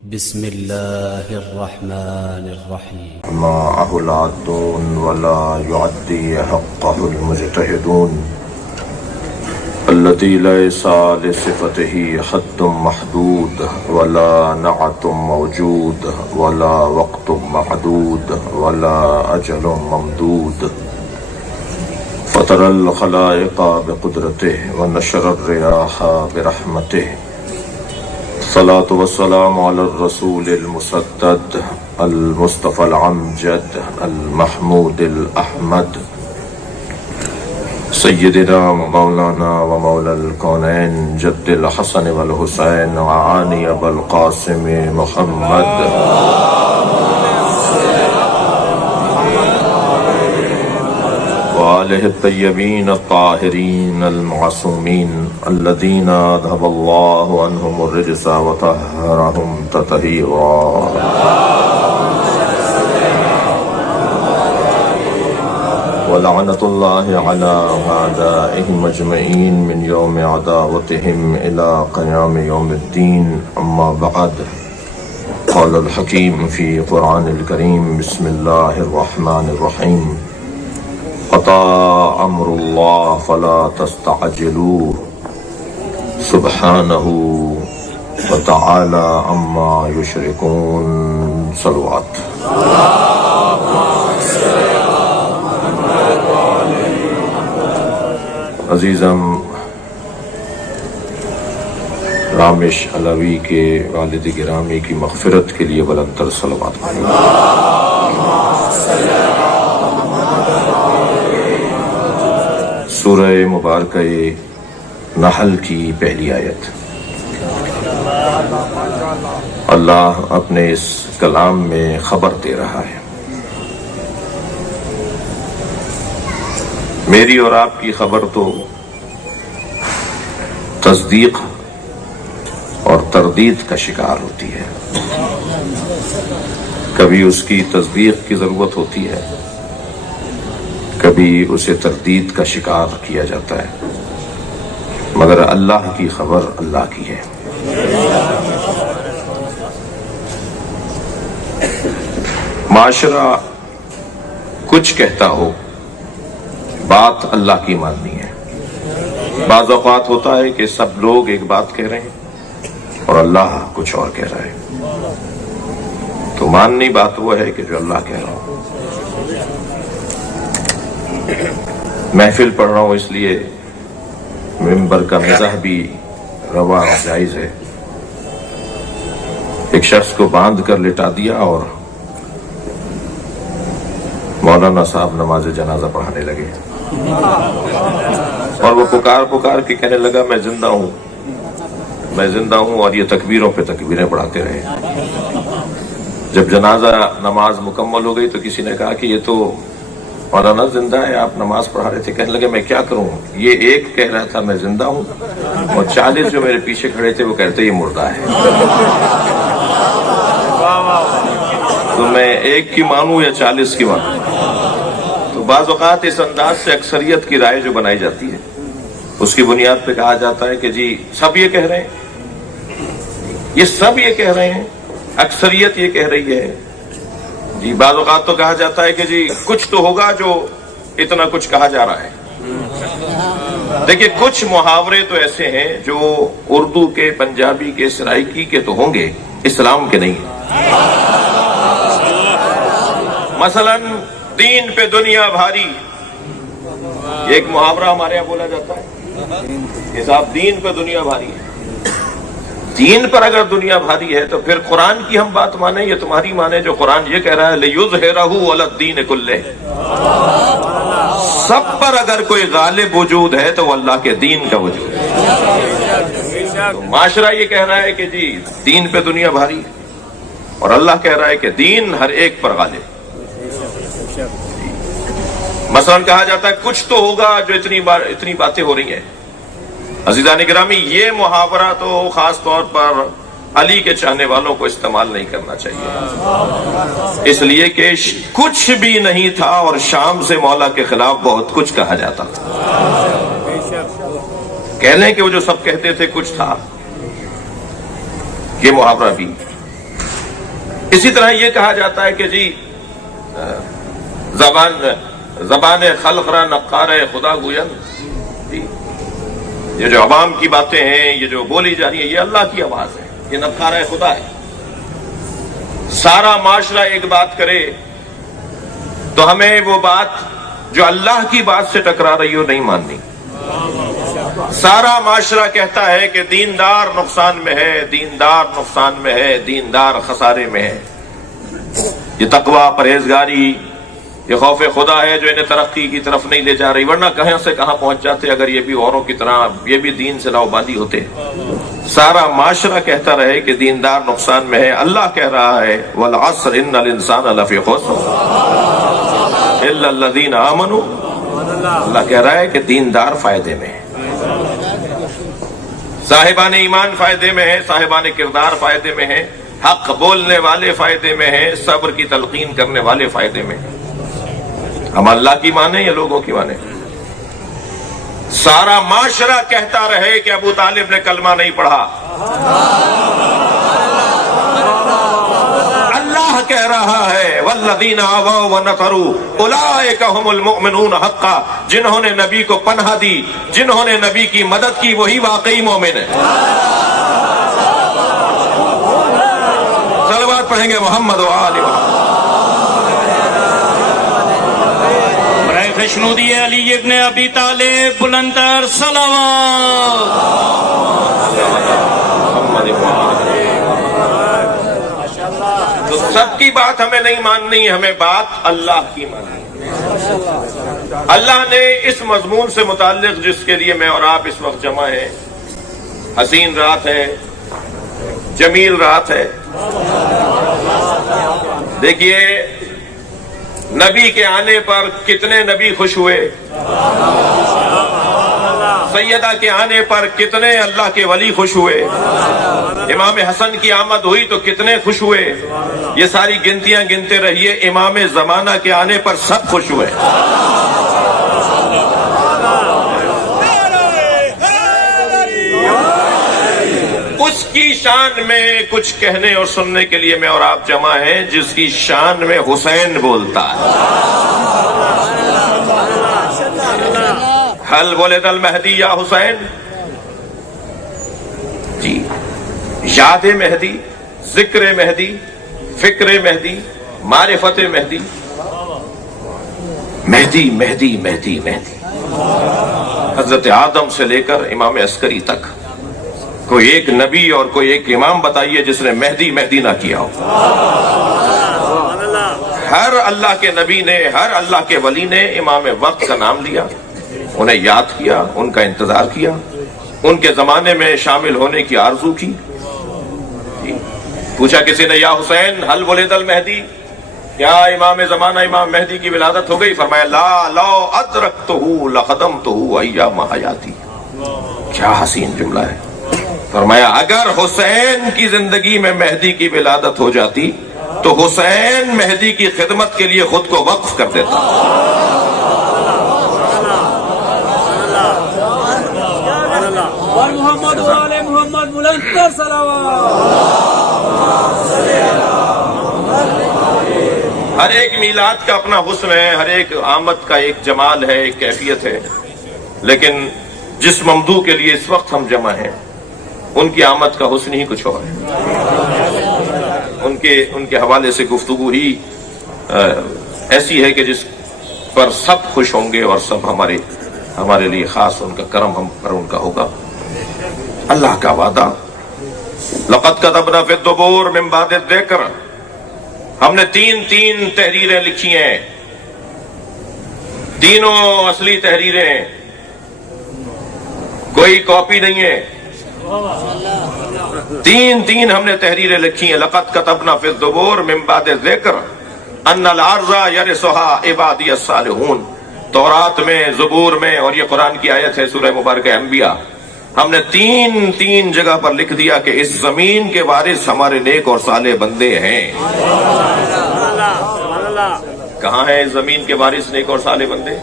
بسم الله الرحمن الرحيم. معه العدون ولا يعدي حقه المجتهدون الذي ليس لصفته حد محدود ولا نعت موجود ولا وقت معدود ولا أجل ممدود فطر الخلائق بقدرته ونشر الرياح برحمته الصلاة والسلام على الرسول المسدد المصطفى العمجد المحمود الأحمد سيدنا ومولانا ومولى الكونين جد الحسن والحسين وعاني أبا القاسم محمد وآله الطيبين الطاهرين المعصومين الذين أذهب الله عنهم الرجس وطهرهم تطهيرا ولعنة الله على أعدائهم أجمعين من يوم عداوتهم إلى قيام يوم الدين. أما بعد، قال الحكيم في قرآن الكريم: بسم الله الرحمن الرحيم. أتى أمر الله فلا تستعجلوه سبحانه وتعالى عما يشركون. صلوات. عزیزم، رامش علوی کے والد گرامی کی مغفرت کے لیے بلند تر صلوات پڑھیں۔ سورہ مبارکہ نحل کی پہلی آیت۔ اللہ اپنے اس کلام میں خبر دے رہا ہے۔ میری اور آپ کی خبر تو تصدیق اور تردید کا شکار ہوتی ہے۔ کبھی اس کی تصدیق کی ضرورت ہوتی ہے، کبھی اسے تردید کا شکار کیا جاتا ہے، مگر اللہ کی خبر اللہ کی ہے۔ معاشرہ کچھ کہتا ہو، بات اللہ کی ماننی ہے۔ بعض اوقات ہوتا ہے کہ سب لوگ ایک بات کہہ رہے ہیں اور اللہ کچھ اور کہہ رہا ہے، تو ماننی بات وہ ہے کہ جو اللہ کہہ رہا ہو۔ محفل پڑھ رہا ہوں اس لیے ممبر کا مزاح بھی روا اور جائز ہے۔ ایک شخص کو باندھ کر لٹا دیا اور مولانا صاحب نماز جنازہ پڑھانے لگے، اور وہ پکار کے کہنے لگا میں زندہ ہوں، میں زندہ ہوں، اور یہ تکبیروں پہ تکبیریں پڑھاتے رہے۔ جب جنازہ نماز مکمل ہو گئی تو کسی نے کہا کہ یہ تو مولانا زندہ ہے، آپ نماز پڑھا رہے تھے۔ کہنے لگے میں کیا کروں، یہ ایک کہہ رہا تھا میں زندہ ہوں، اور 40 جو میرے پیچھے کھڑے تھے وہ کہتے یہ مردہ ہے، تو میں ایک کی مانوں یا 40 کی مانوں؟ تو بعض اوقات اس انداز سے اکثریت کی رائے جو بنائی جاتی ہے اس کی بنیاد پہ کہا جاتا ہے کہ جی سب یہ کہہ رہے ہیں، یہ سب یہ کہہ رہے ہیں، اکثریت یہ کہہ رہی ہے۔ جی بعض اوقات تو کہا جاتا ہے کہ جی کچھ تو ہوگا جو اتنا کچھ کہا جا رہا ہے۔ دیکھیں، کچھ محاورے تو ایسے ہیں جو اردو کے، پنجابی کے، سرائکی کے تو ہوں گے، اسلام کے نہیں ہیں۔ مثلا دین پہ دنیا بھاری، یہ ایک محاورہ ہمارے یہاں بولا جاتا ہے کہ صاحب دین پہ دنیا بھاری ہے۔ دین پر اگر دنیا بھاری ہے تو پھر قرآن کی ہم بات مانیں یا تمہاری مانیں؟ جو قرآن یہ کہہ رہا ہے لِيُظْهِرَهُ عَلَى الدِّينِ كُلِّهِ، سب پر اگر کوئی غالب وجود ہے تو وہ اللہ کے دین کا وجود ہے۔ تو معاشرہ یہ کہہ رہا ہے کہ جی دین پہ دنیا بھاری، اور اللہ کہہ رہا ہے کہ دین ہر ایک پر غالب۔ مثلا کہا جاتا ہے کچھ تو ہوگا جو اتنی باتیں ہو رہی ہیں۔ عزیزان گرامی، یہ محاورہ تو خاص طور پر علی کے چاہنے والوں کو استعمال نہیں کرنا چاہیے، اس لیے کہ کچھ بھی نہیں تھا اور شام سے مولا کے خلاف بہت کچھ کہا جاتا تھا۔ کہہ لیں کہ وہ جو سب کہتے تھے کچھ تھا، یہ محاورہ بھی اسی طرح یہ کہا جاتا ہے کہ جی زبان خلق را نقار خدا گوین، یہ جو عوام کی باتیں ہیں، یہ جو بولی جا رہی ہے، یہ اللہ کی آواز ہے، یہ نقار خدا ہے۔ سارا معاشرہ ایک بات کرے تو ہمیں وہ بات جو اللہ کی بات سے ٹکرا رہی ہو نہیں ماننی۔ سارا معاشرہ کہتا ہے کہ دیندار نقصان میں ہے، دیندار نقصان میں ہے، دیندار خسارے میں ہے۔ یہ تقوی، پرہیزگاری، یہ خوف خدا ہے جو انہیں ترقی کی طرف نہیں لے جا رہی، ورنہ کہاں سے کہاں پہنچ جاتے اگر یہ بھی اوروں کی طرح یہ بھی دین سے لاوبالی ہوتے۔ سارا معاشرہ کہتا رہے کہ دیندار نقصان میں ہے، اللہ کہہ رہا ہے والعصر ان الانسان لفی خسر الا الذین آمنوا، اللہ کہہ رہا ہے کہ دیندار فائدے میں ہے، صاحبان ایمان فائدے میں ہے، صاحبان کردار فائدے میں ہے، حق بولنے والے فائدے میں ہیں، صبر کی تلقین کرنے والے فائدے میں ہیں۔ ہم اللہ کی مانیں یا لوگوں کی مانیں؟ سارا معاشرہ کہتا رہے کہ ابو طالب نے کلمہ نہیں پڑھا، اللہ کہہ رہا ہے والذین آووا ونصروا اولئک هم المؤمنون حقا، جنہوں نے نبی کو پناہ دی، جنہوں نے نبی کی مدد کی، وہی واقعی مومن ہے۔ صلوات پڑھیں گے محمد و آل محمد۔ خشنودی علی ابن ابی طالب بلندر صلوات۔ تو سب کی بات ہمیں نہیں ماننی، ہمیں بات اللہ کی ماننی۔ اللہ نے اس مضمون سے متعلق جس کے لیے میں اور آپ اس وقت جمع ہیں، حسین رات ہے، جمیل رات ہے، دیکھیے نبی کے آنے پر کتنے نبی خوش ہوئے، سیدہ کے آنے پر کتنے اللہ کے ولی خوش ہوئے، امام حسن کی آمد ہوئی تو کتنے خوش ہوئے، یہ ساری گنتیاں گنتے رہیے، امام زمانہ کے آنے پر سب خوش ہوئے۔ اس کی شان میں کچھ کہنے اور سننے کے لیے میں اور آپ جمع ہیں، جس کی شان میں حسین بولتا ہے۔ حل ولد المہدی یا حسین، جی یاد مہدی، ذکر مہدی، فکر مہدی، معرفت مہدی، مہدی مہدی مہدی مہدی، حضرت آدم سے لے کر امام عسکری تک کوئی ایک نبی اور کوئی ایک امام بتائیے جس نے مہدی مہدی نہ کیا ہو۔ ہر اللہ کے نبی نے، ہر اللہ کے ولی نے امام وقت کا نام لیا، انہیں یاد کیا، ان کا انتظار کیا، ان کے زمانے میں شامل ہونے کی آرزو کی۔ پوچھا کسی نے یا حسین حل ولد المہدی، کیا امام زمانہ امام مہدی کی ولادت ہو گئی؟ فرمایا لا لو ادرکتہ لخدمتہ ایام حیاتی۔ کیا حسین جملہ ہے۔ فرمایا اگر حسین کی زندگی میں مہدی کی ولادت ہو جاتی تو حسین مہدی کی خدمت کے لیے خود کو وقف کر دیتا۔ محمد و آل محمد بلندر صلوات۔ ہر ایک میلاد کا اپنا حسن ہے، ہر ایک آمد کا ایک جمال ہے، ایک کیفیت ہے، لیکن جس ممدوح کے لیے اس وقت ہم جمع ہیں ان کی آمد کا حسن ہی کچھ اور ہے۔ ان کے حوالے سے گفتگو ہی ایسی ہے کہ جس پر سب خوش ہوں گے اور سب ہمارے لیے خاص ان کا کرم ہم پر ان کا ہوگا۔ اللہ کا وعدہ لقد كتبنا في الدبور من بعد الذکر، ہم نے تین تحریریں لکھی ہیں، تینوں اصلی تحریریں، کوئی کاپی نہیں ہے، تین ہم نے تحریریں لکھی ہیں۔ لقد كتبنا في الدبور من بعد الذکر ان الارض يرثها عبادی الصالحون، تورات میں، زبور میں، اور یہ قرآن کی آیت ہے سورہ مبارکہ انبیاء، ہم نے تین جگہ پر لکھ دیا کہ اس زمین کے وارث ہمارے نیک اور صالح بندے ہیں۔ کہاں ہیں اس زمین کے وارث نیک اور صالح بندے؟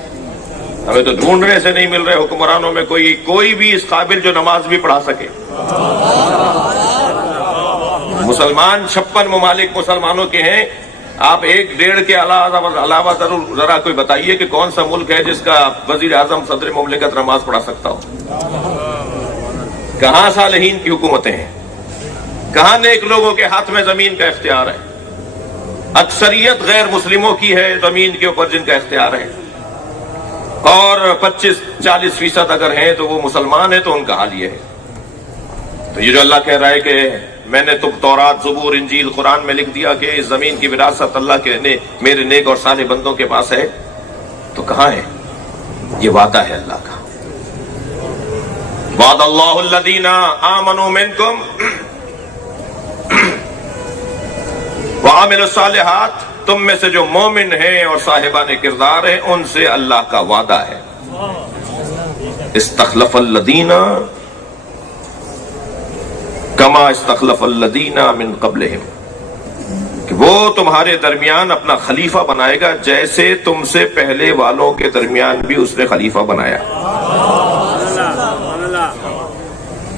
ہمیں تو ڈھونڈنے سے نہیں مل رہے حکمرانوں میں کوئی بھی اس قابل جو نماز بھی پڑھا سکے، مسلمان 56 ممالک مسلمانوں کے ہیں. آپ 1-1.5 کے علاوہ ذرا کوئی بتائیے کہ کون سا ملک ہے جس کا وزیر اعظم صدر مملکت نماز پڑھا سکتا ہو؟ کہاں صالحین کی حکومتیں ہیں؟ کہاں نیک لوگوں کے ہاتھ میں زمین کا اختیار ہے؟ اکثریت غیر مسلموں کی ہے زمین کے اوپر جن کا اختیار ہے، اور 25-40% اگر ہیں تو وہ مسلمان ہیں. تو ان کا حال یہ ہے. تو یہ جو اللہ کہہ رہا ہے کہ میں نے تم تورات، زبور، انجیل، قرآن میں لکھ دیا کہ اس زمین کی وراثت اللہ کے میرے نیک اور صالح بندوں کے پاس ہے، تو کہاں ہے؟ یہ وعدہ ہے اللہ کا. وعد اللہ الذین آمنوا منکم وعملوا الصالحات، تم میں سے جو مومن ہیں اور صاحبان کردار ہیں ان سے اللہ کا وعدہ ہے. استخلف الذین کما استخلف الذین من قبلہم، کہ وہ تمہارے درمیان اپنا خلیفہ بنائے گا جیسے تم سے پہلے والوں کے درمیان بھی اس نے خلیفہ بنایا.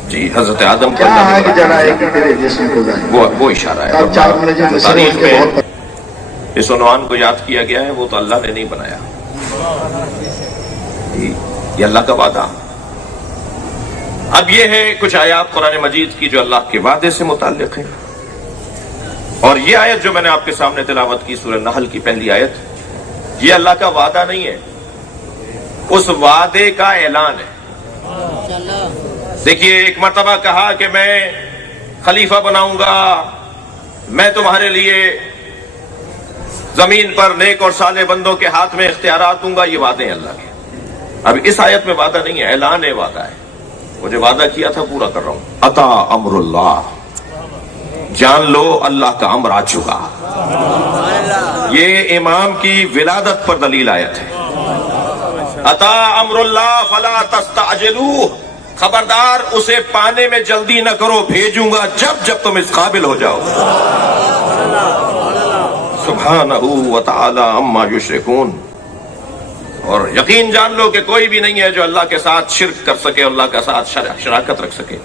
جی حضرت آدم کو وہ اشارہ ہے. تاریخ میں اس عنوان کو یاد کیا گیا ہے، وہ تو اللہ نے نہیں بنایا. یہ اللہ کا وعدہ. اب یہ ہے کچھ آیات قرآن مجید کی جو اللہ کے وعدے سے متعلق ہیں. اور یہ آیت جو میں نے آپ کے سامنے تلاوت کی سورہ نحل کی پہلی آیت، یہ اللہ کا وعدہ نہیں ہے، اس وعدے کا اعلان ہے. دیکھیے ایک مرتبہ کہا کہ میں خلیفہ بناؤں گا، میں تمہارے لیے زمین پر نیک اور صالح بندوں کے ہاتھ میں اختیارات دوں گا. یہ وعدے ہیں اللہ کے. اب اس آیت میں وعدہ نہیں ہے، اعلان ہے، وعدہ ہے. مجھے وعدہ کیا تھا پورا کر رہا ہوں. عطا امر اللہ، جان لو اللہ کا امر آ چکا. یہ امام کی ولادت پر دلیل آیت ہے. عطا امر اللہ فلا تستعجلوہ، خبردار اسے پانے میں جلدی نہ کرو، بھیجوں گا جب تم اس قابل ہو جاؤ. سبحانہ وتعالی عما یشرکون. اور یقین جان لو کہ کوئی بھی نہیں ہے جو اللہ کے ساتھ شرک کر سکے، اللہ کے ساتھ شراکت رکھ سکے.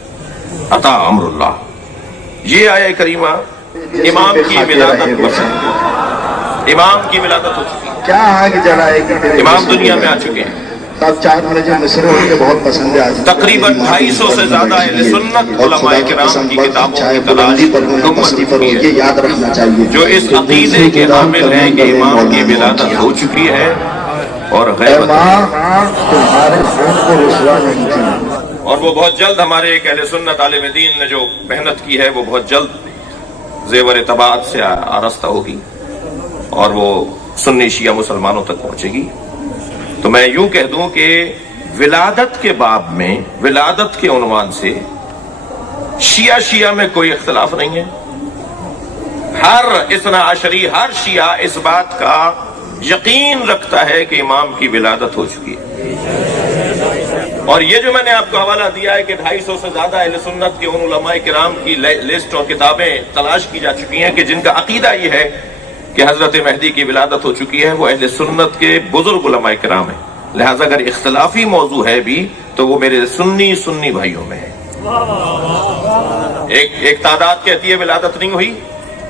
عطا امر اللہ. یہ آیہ کریمہ امام کی ولادت پر سے، امام کی ولادت ہو چکی ہے. امام دنیا میں آ چکے ہیں. تقریباً 250 سے زیادہ اہل سنت علماء کرام کی کتابوں کی تلاش ہے جو اس عقیدے کے حامل ہیں کہ امام کی ولادت ہو چکی ہے اور غیبت اور وہ بہت جلد ہمارے ایک اہل سنت عالم دین نے جو محنت کی ہے وہ بہت جلد زیور تبعات سے آراستہ ہوگی اور وہ سنی شیعہ مسلمانوں تک پہنچے گی. تو میں یوں کہہ دوں کہ ولادت کے باب میں، ولادت کے عنوان سے شیعہ میں کوئی اختلاف نہیں ہے. ہر اثنا عشری، ہر شیعہ اس بات کا یقین رکھتا ہے کہ امام کی ولادت ہو چکی ہے. اور یہ جو میں نے آپ کو حوالہ دیا ہے کہ 250 سے زیادہ اہل سنت کے ان علماء کرام کی لسٹ اور کتابیں تلاش کی جا چکی ہیں کہ جن کا عقیدہ یہ ہے کہ حضرت مہدی کی ولادت ہو چکی ہے، وہ اہل سنت کے بزرگ علماء کرام ہیں. لہٰذا اگر اختلافی موضوع ہے بھی تو وہ میرے سنی بھائیوں میں ہے. ایک تعداد کہتی ہے ولادت نہیں ہوئی،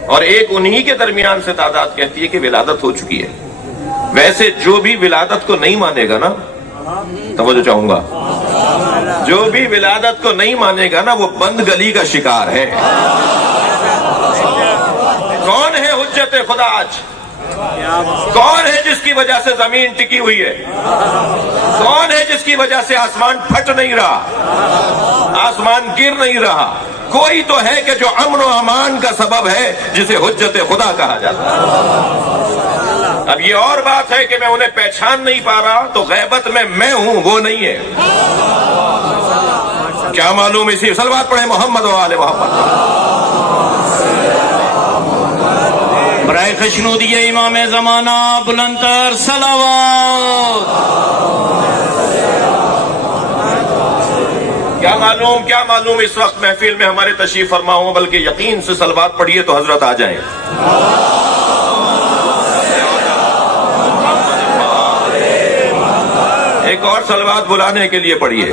اور ایک انہی کے درمیان سے تعداد کہتی ہے کہ ولادت ہو چکی ہے. ویسے جو بھی ولادت کو نہیں مانے گا نا، توجہ چاہوں گا، جو بھی ولادت کو نہیں مانے گا نا وہ بند گلی کا شکار ہے. کون ہے حجت خدا آج؟ کون ہے جس کی وجہ سے زمین ٹکی ہوئی ہے؟ کون ہے جس کی وجہ سے آسمان پھٹ نہیں رہا، آسمان گر نہیں رہا؟ کوئی تو ہے کہ جو امن و امان کا سبب ہے، جسے حجت خدا کہا جاتا ہے. اب یہ اور بات ہے کہ میں انہیں پہچان نہیں پا رہا تو غیبت میں ہوں، وہ نہیں ہے. کیا معلوم؟ اسی صلوات پڑھیں محمد و آل محمد. برائے خشنودی امام زمانہ بلندتر صلوات. کیا معلوم اس وقت محفل میں ہمارے تشریف فرما ہوں، بلکہ یقین سے صلوات پڑھیے تو حضرت آ جائیں. ایک اور صلوات بلانے کے لیے پڑھیے.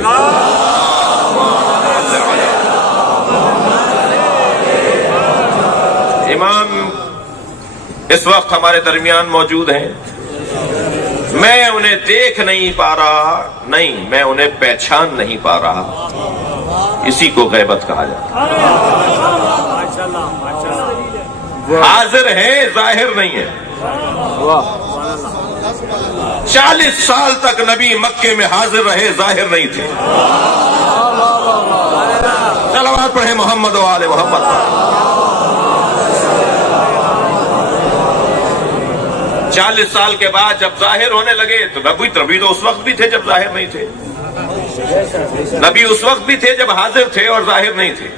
امام اس وقت ہمارے درمیان موجود ہیں. میں انہیں دیکھ نہیں پا رہا، نہیں میں انہیں پہچان نہیں پا رہا. اسی کو غیبت کہا جاتا ہے. حاضر ہیں، ظاہر نہیں ہے. 40 سال تک نبی مکے میں حاضر رہے، ظاہر نہیں تھے. صلوات پڑھیں محمد و آل محمد. 40 سال کے بعد جب ظاہر ہونے لگے تو نبی تو اس وقت بھی تھے جب ظاہر نہیں تھے. نبی اس وقت بھی تھے جب حاضر تھے اور ظاہر نہیں تھے.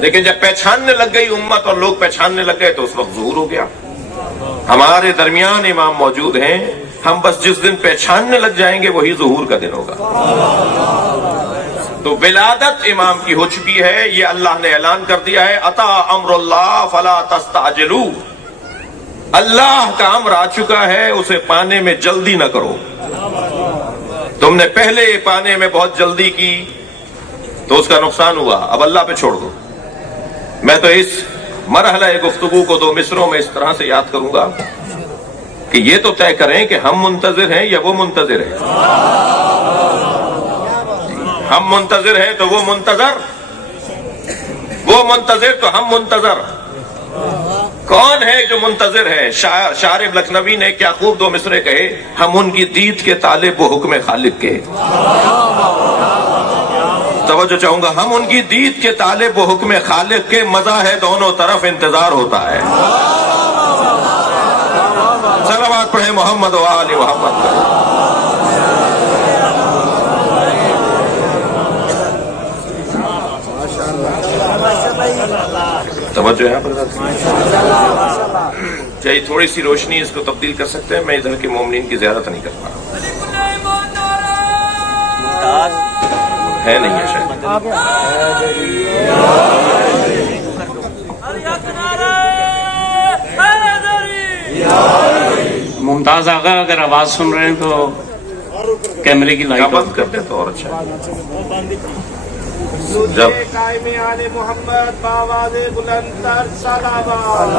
لیکن جب پہچاننے لگ گئی امت اور لوگ پہچاننے لگ گئے تو اس وقت ظہور ہو گیا. ہمارے درمیان امام موجود ہیں، ہم بس جس دن پہچاننے لگ جائیں گے وہی ظہور کا دن ہوگا. تو ولادت امام کی ہو چکی ہے، یہ اللہ نے اعلان کر دیا ہے. اتا امر اللہ فلا تستعجلوا. اللہ کا امر آ چکا ہے، اسے پانے میں جلدی نہ کرو. تم نے پہلے پانے میں بہت جلدی کی تو اس کا نقصان ہوا، اب اللہ پہ چھوڑ دو. میں تو اس مرحلہ گفتگو کو 2 مصروں میں اس طرح سے یاد کروں گا کہ یہ تو طے کریں کہ ہم منتظر ہیں یا وہ منتظر ہے. ہم منتظر ہیں تو وہ منتظر، وہ منتظر تو ہم منتظر. کون ہے جو منتظر ہے؟ شاعر لکھنوی نے کیا خوب 2 مصرے کہے، ہم ان کی دید کے طالب و حکم خالق کے. توجہ چاہوں گا، ہم ان کی دید کے طالب و حکم خالق کے. مزہ ہے دونوں طرف انتظار ہوتا ہے. صلوات پڑھیں محمد و آل محمد. توجہ ہے. چاہیے تھوڑی سی روشنی اس کو تبدیل کر سکتے ہیں. میں ادھر کے مومنین کی زیارت نہیں کر پا رہا. ہے نہیں ہے شاید. ممتاز آقا اگر آواز سن رہے ہیں تو کیمرے کی لائٹ بند کر دیں تو اور اچھا. جب محمد باواز بلند تر صلوات.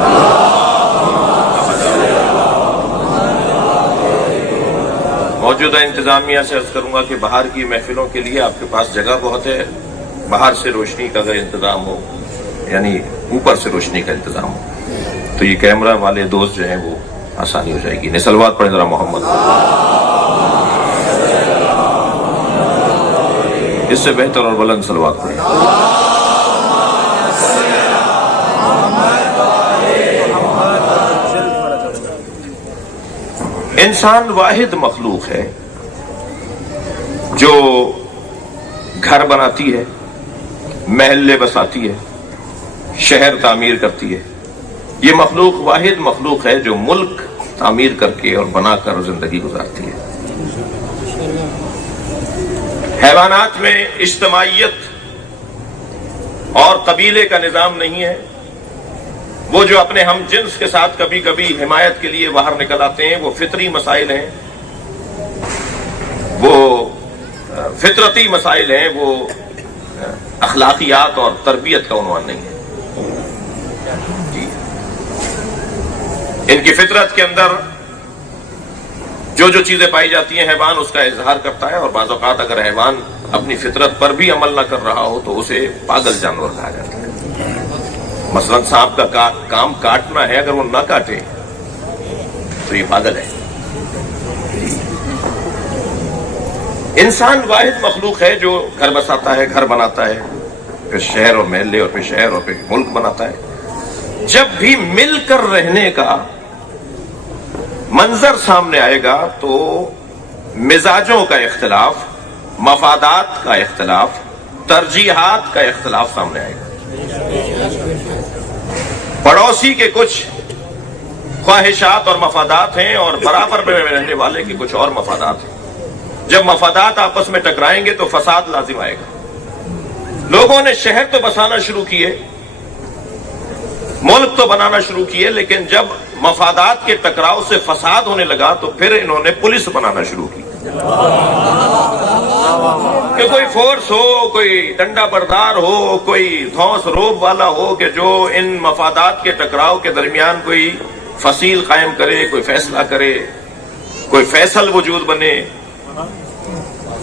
موجودہ انتظامیہ سے عرض کروں گا کہ باہر کی محفلوں کے لیے آپ کے پاس جگہ بہت ہے. باہر سے روشنی کا اگر انتظام ہو، یعنی اوپر سے روشنی کا انتظام ہو، تو یہ کیمرہ والے دوست جو ہیں وہ آسانی ہو جائے گی. صلوات پڑھیں ذرا محمد. اس سے بہتر اور بلند صلوات پڑھیں. انسان واحد مخلوق ہے جو گھر بناتی ہے، محلے بساتی ہے، شہر تعمیر کرتی ہے. یہ مخلوق واحد مخلوق ہے جو ملک تعمیر کر کے اور بنا کر زندگی گزارتی ہے. حیوانات میں اجتماعیت اور قبیلے کا نظام نہیں ہے. وہ جو اپنے ہم جنس کے ساتھ کبھی کبھی حمایت کے لیے باہر نکل آتے ہیں، وہ فطری مسائل ہیں، وہ فطرتی مسائل ہیں، وہ اخلاقیات اور تربیت کا عنوان نہیں ہے. جی، ان کی فطرت کے اندر جو جو چیزیں پائی جاتی ہیں حیوان اس کا اظہار کرتا ہے. اور بعض اوقات اگر حیوان اپنی فطرت پر بھی عمل نہ کر رہا ہو تو اسے پاگل جانور کہا جاتا ہے. مثلا سانپ کا کام کاٹنا ہے، اگر وہ نہ کاٹے تو یہ پاگل ہے. انسان واحد مخلوق ہے جو گھر بساتا ہے، گھر بناتا ہے، پھر شہر اور محلے، اور پھر شہر اور پھر ملک بناتا ہے. جب بھی مل کر رہنے کا منظر سامنے آئے گا تو مزاجوں کا اختلاف، مفادات کا اختلاف، ترجیحات کا اختلاف سامنے آئے گا. پڑوسی کے کچھ خواہشات اور مفادات ہیں اور برابر میں رہنے والے کے کچھ اور مفادات ہیں. جب مفادات آپس میں ٹکرائیں گے تو فساد لازم آئے گا. لوگوں نے شہر تو بسانا شروع کیے، ملک تو بنانا شروع کیے، لیکن جب مفادات کے ٹکراؤ سے فساد ہونے لگا تو پھر انہوں نے پولیس بنانا شروع کی. کہ کوئی فورس ہو، کوئی ڈنڈا بردار ہو، کوئی دھوس روب والا ہو کہ جو ان مفادات کے ٹکراؤ کے درمیان کوئی فصیل قائم کرے، کوئی فیصلہ کرے، کوئی فیصل وجود بنے.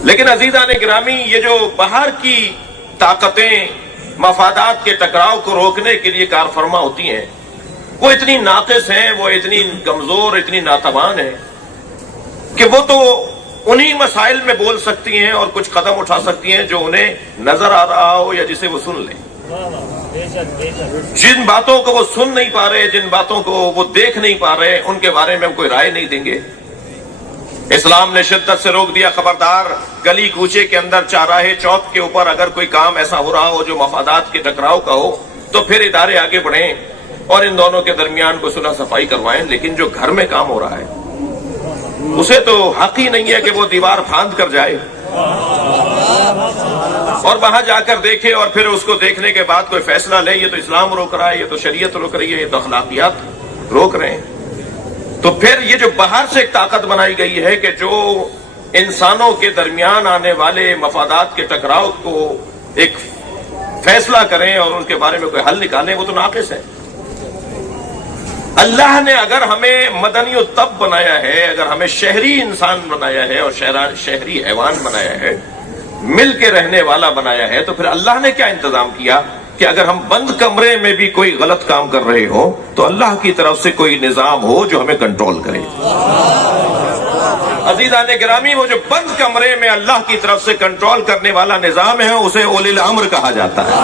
لیکن عزیزان گرامی، یہ جو باہر کی طاقتیں مفادات کے ٹکراؤ کو روکنے کے لیے کار فرما ہوتی ہیں، وہ اتنی ناقص ہیں، وہ اتنی کمزور، اتنی ناتوان ہیں کہ وہ تو انہی مسائل میں بول سکتی ہیں اور کچھ قدم اٹھا سکتی ہیں جو انہیں نظر آ رہا ہو یا جسے وہ سن لیں. جن باتوں کو وہ سن نہیں پا رہے، جن باتوں کو وہ دیکھ نہیں پا رہے، ان کے بارے میں ہم کوئی رائے نہیں دیں گے. اسلام نے شدت سے روک دیا، خبردار گلی کوچے کے اندر، چوراہے چوک کے اوپر اگر کوئی کام ایسا ہو رہا ہو جو مفادات کے ٹکراؤ کا ہو تو پھر ادارے آگے بڑھیں اور ان دونوں کے درمیان کو صلح صفائی کروائیں. لیکن جو گھر میں کام ہو رہا ہے اسے تو حق ہی نہیں ہے کہ وہ دیوار پھاند کر جائے اور وہاں جا کر دیکھے اور پھر اس کو دیکھنے کے بعد کوئی فیصلہ لے. یہ تو اسلام روک رہا ہے، یہ تو شریعت روک رہی ہے، یہ تو اخلاقیات روک رہے ہیں. تو پھر یہ جو باہر سے ایک طاقت بنائی گئی ہے کہ جو انسانوں کے درمیان آنے والے مفادات کے ٹکراؤ کو ایک فیصلہ کریں اور ان کے بارے میں کوئی حل نکالیں، وہ تو ناقص ہے. اللہ نے اگر ہمیں مدنی و طب بنایا ہے، اگر ہمیں شہری انسان بنایا ہے اور شہری حیوان بنایا ہے، مل کے رہنے والا بنایا ہے، تو پھر اللہ نے کیا انتظام کیا کہ اگر ہم بند کمرے میں بھی کوئی غلط کام کر رہے ہو تو اللہ کی طرف سے کوئی نظام ہو جو ہمیں کنٹرول کرے. عزیزان گرامی، وہ جو بند کمرے میں اللہ کی طرف سے کنٹرول کرنے والا نظام ہے اسے اولی الامر کہا جاتا ہے.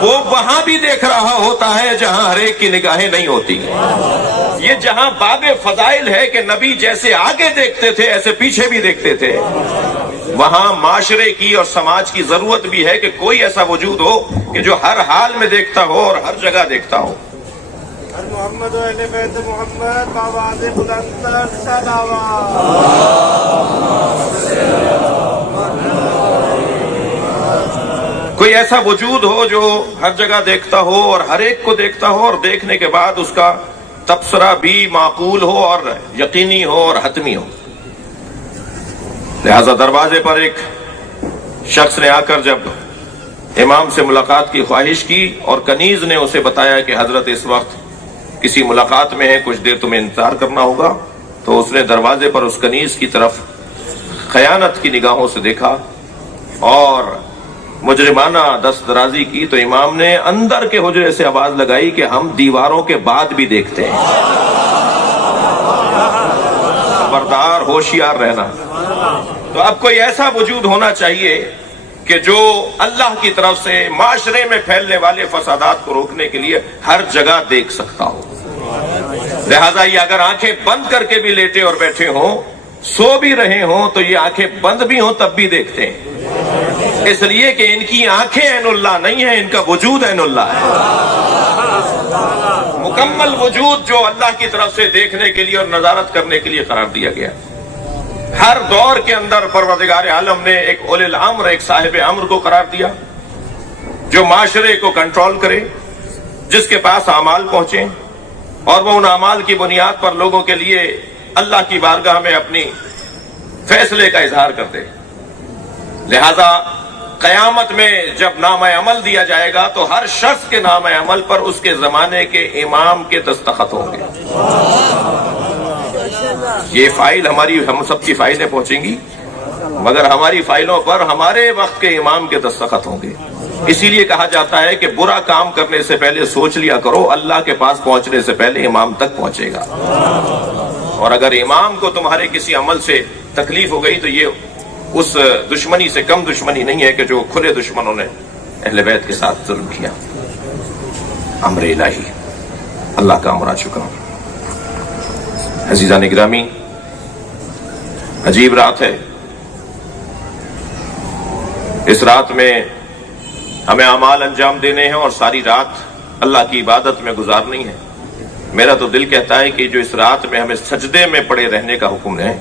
وہ وہاں بھی دیکھ رہا ہوتا ہے جہاں ہر ایک کی نگاہیں نہیں ہوتی. یہ جہاں باب فضائل ہے کہ نبی جیسے آگے دیکھتے تھے ایسے پیچھے بھی دیکھتے تھے، وہاں معاشرے کی اور سماج کی ضرورت بھی ہے کہ کوئی ایسا وجود ہو کہ جو ہر حال میں دیکھتا ہو اور ہر جگہ دیکھتا ہو. محمد و اہل بیت محمد بآواز بلند تر صلوات. کوئی ایسا وجود ہو جو ہر جگہ دیکھتا ہو اور ہر ایک کو دیکھتا ہو اور دیکھنے کے بعد اس کا تبصرہ بھی معقول ہو اور یقینی ہو اور حتمی ہو. لہذا دروازے پر ایک شخص نے آ کر جب امام سے ملاقات کی خواہش کی اور کنیز نے اسے بتایا کہ حضرت اس وقت کسی ملاقات میں ہے، کچھ دیر تمہیں انتظار کرنا ہوگا، تو اس نے دروازے پر اس کنیز کی طرف خیانت کی نگاہوں سے دیکھا اور مجرمانہ دست درازی کی. تو امام نے اندر کے حجرے سے آواز لگائی کہ ہم دیواروں کے بعد بھی دیکھتے ہیں، خبردار ہوشیار رہنا. تو اب کوئی ایسا وجود ہونا چاہیے کہ جو اللہ کی طرف سے معاشرے میں پھیلنے والے فسادات کو روکنے کے لیے ہر جگہ دیکھ سکتا ہو. لہذا یہ اگر آنکھیں بند کر کے بھی لیٹے اور بیٹھے ہوں، سو بھی رہے ہوں، تو یہ آنکھیں بند بھی ہوں تب بھی دیکھتے ہیں، اس لیے کہ ان کی آنکھیں عین اللہ نہیں ہیں، ان کا وجود عین اللہ ہے. مکمل وجود جو اللہ کی طرف سے دیکھنے کے لیے اور نظارت کرنے کے لیے قرار دیا گیا. ہر دور کے اندر پروردگار عالم نے ایک اولی الامر، ایک صاحب امر کو قرار دیا جو معاشرے کو کنٹرول کرے، جس کے پاس اعمال پہنچے اور وہ ان اعمال کی بنیاد پر لوگوں کے لیے اللہ کی بارگاہ میں اپنی فیصلے کا اظہار کر دے. لہذا قیامت میں جب نامہ عمل دیا جائے گا تو ہر شخص کے نامہ عمل پر اس کے زمانے کے امام کے دستخط ہوں گے. یہ فائل ہم سب کی فائلیں پہنچیں گی، مگر ہماری فائلوں پر ہمارے وقت کے امام کے دستخط ہوں گے. اسی لیے کہا جاتا ہے کہ برا کام کرنے سے پہلے سوچ لیا کرو، اللہ کے پاس پہنچنے سے پہلے امام تک پہنچے گا. اور اگر امام کو تمہارے کسی عمل سے تکلیف ہو گئی تو یہ اس دشمنی سے کم دشمنی نہیں ہے کہ جو کھلے دشمنوں نے اہل بیت کے ساتھ ظلم کیا. امر الہی، اللہ کا امر آ چکا. عزیزان گرامی، عجیب رات ہے. اس رات میں ہمیں اعمال انجام دینے ہیں اور ساری رات اللہ کی عبادت میں گزارنی ہے. میرا تو دل کہتا ہے کہ جو اس رات میں ہمیں سجدے میں پڑے رہنے کا حکم ہے،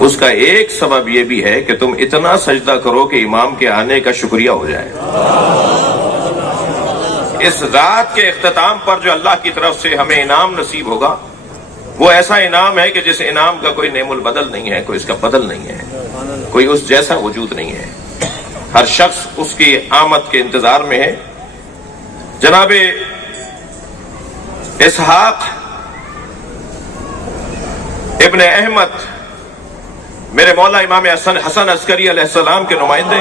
اس کا ایک سبب یہ بھی ہے کہ تم اتنا سجدہ کرو کہ امام کے آنے کا شکریہ ہو جائے. اس رات کے اختتام پر جو اللہ کی طرف سے ہمیں انعام نصیب ہوگا وہ ایسا انعام ہے کہ جس انعام کا کوئی نعم البدل نہیں ہے، کوئی اس کا بدل نہیں ہے، کوئی اس جیسا وجود نہیں ہے، ہر شخص اس کی آمد کے انتظار میں ہے۔ جناب اسحاق ابن احمد میرے مولا امام حسن عسکری علیہ السلام کے نمائندے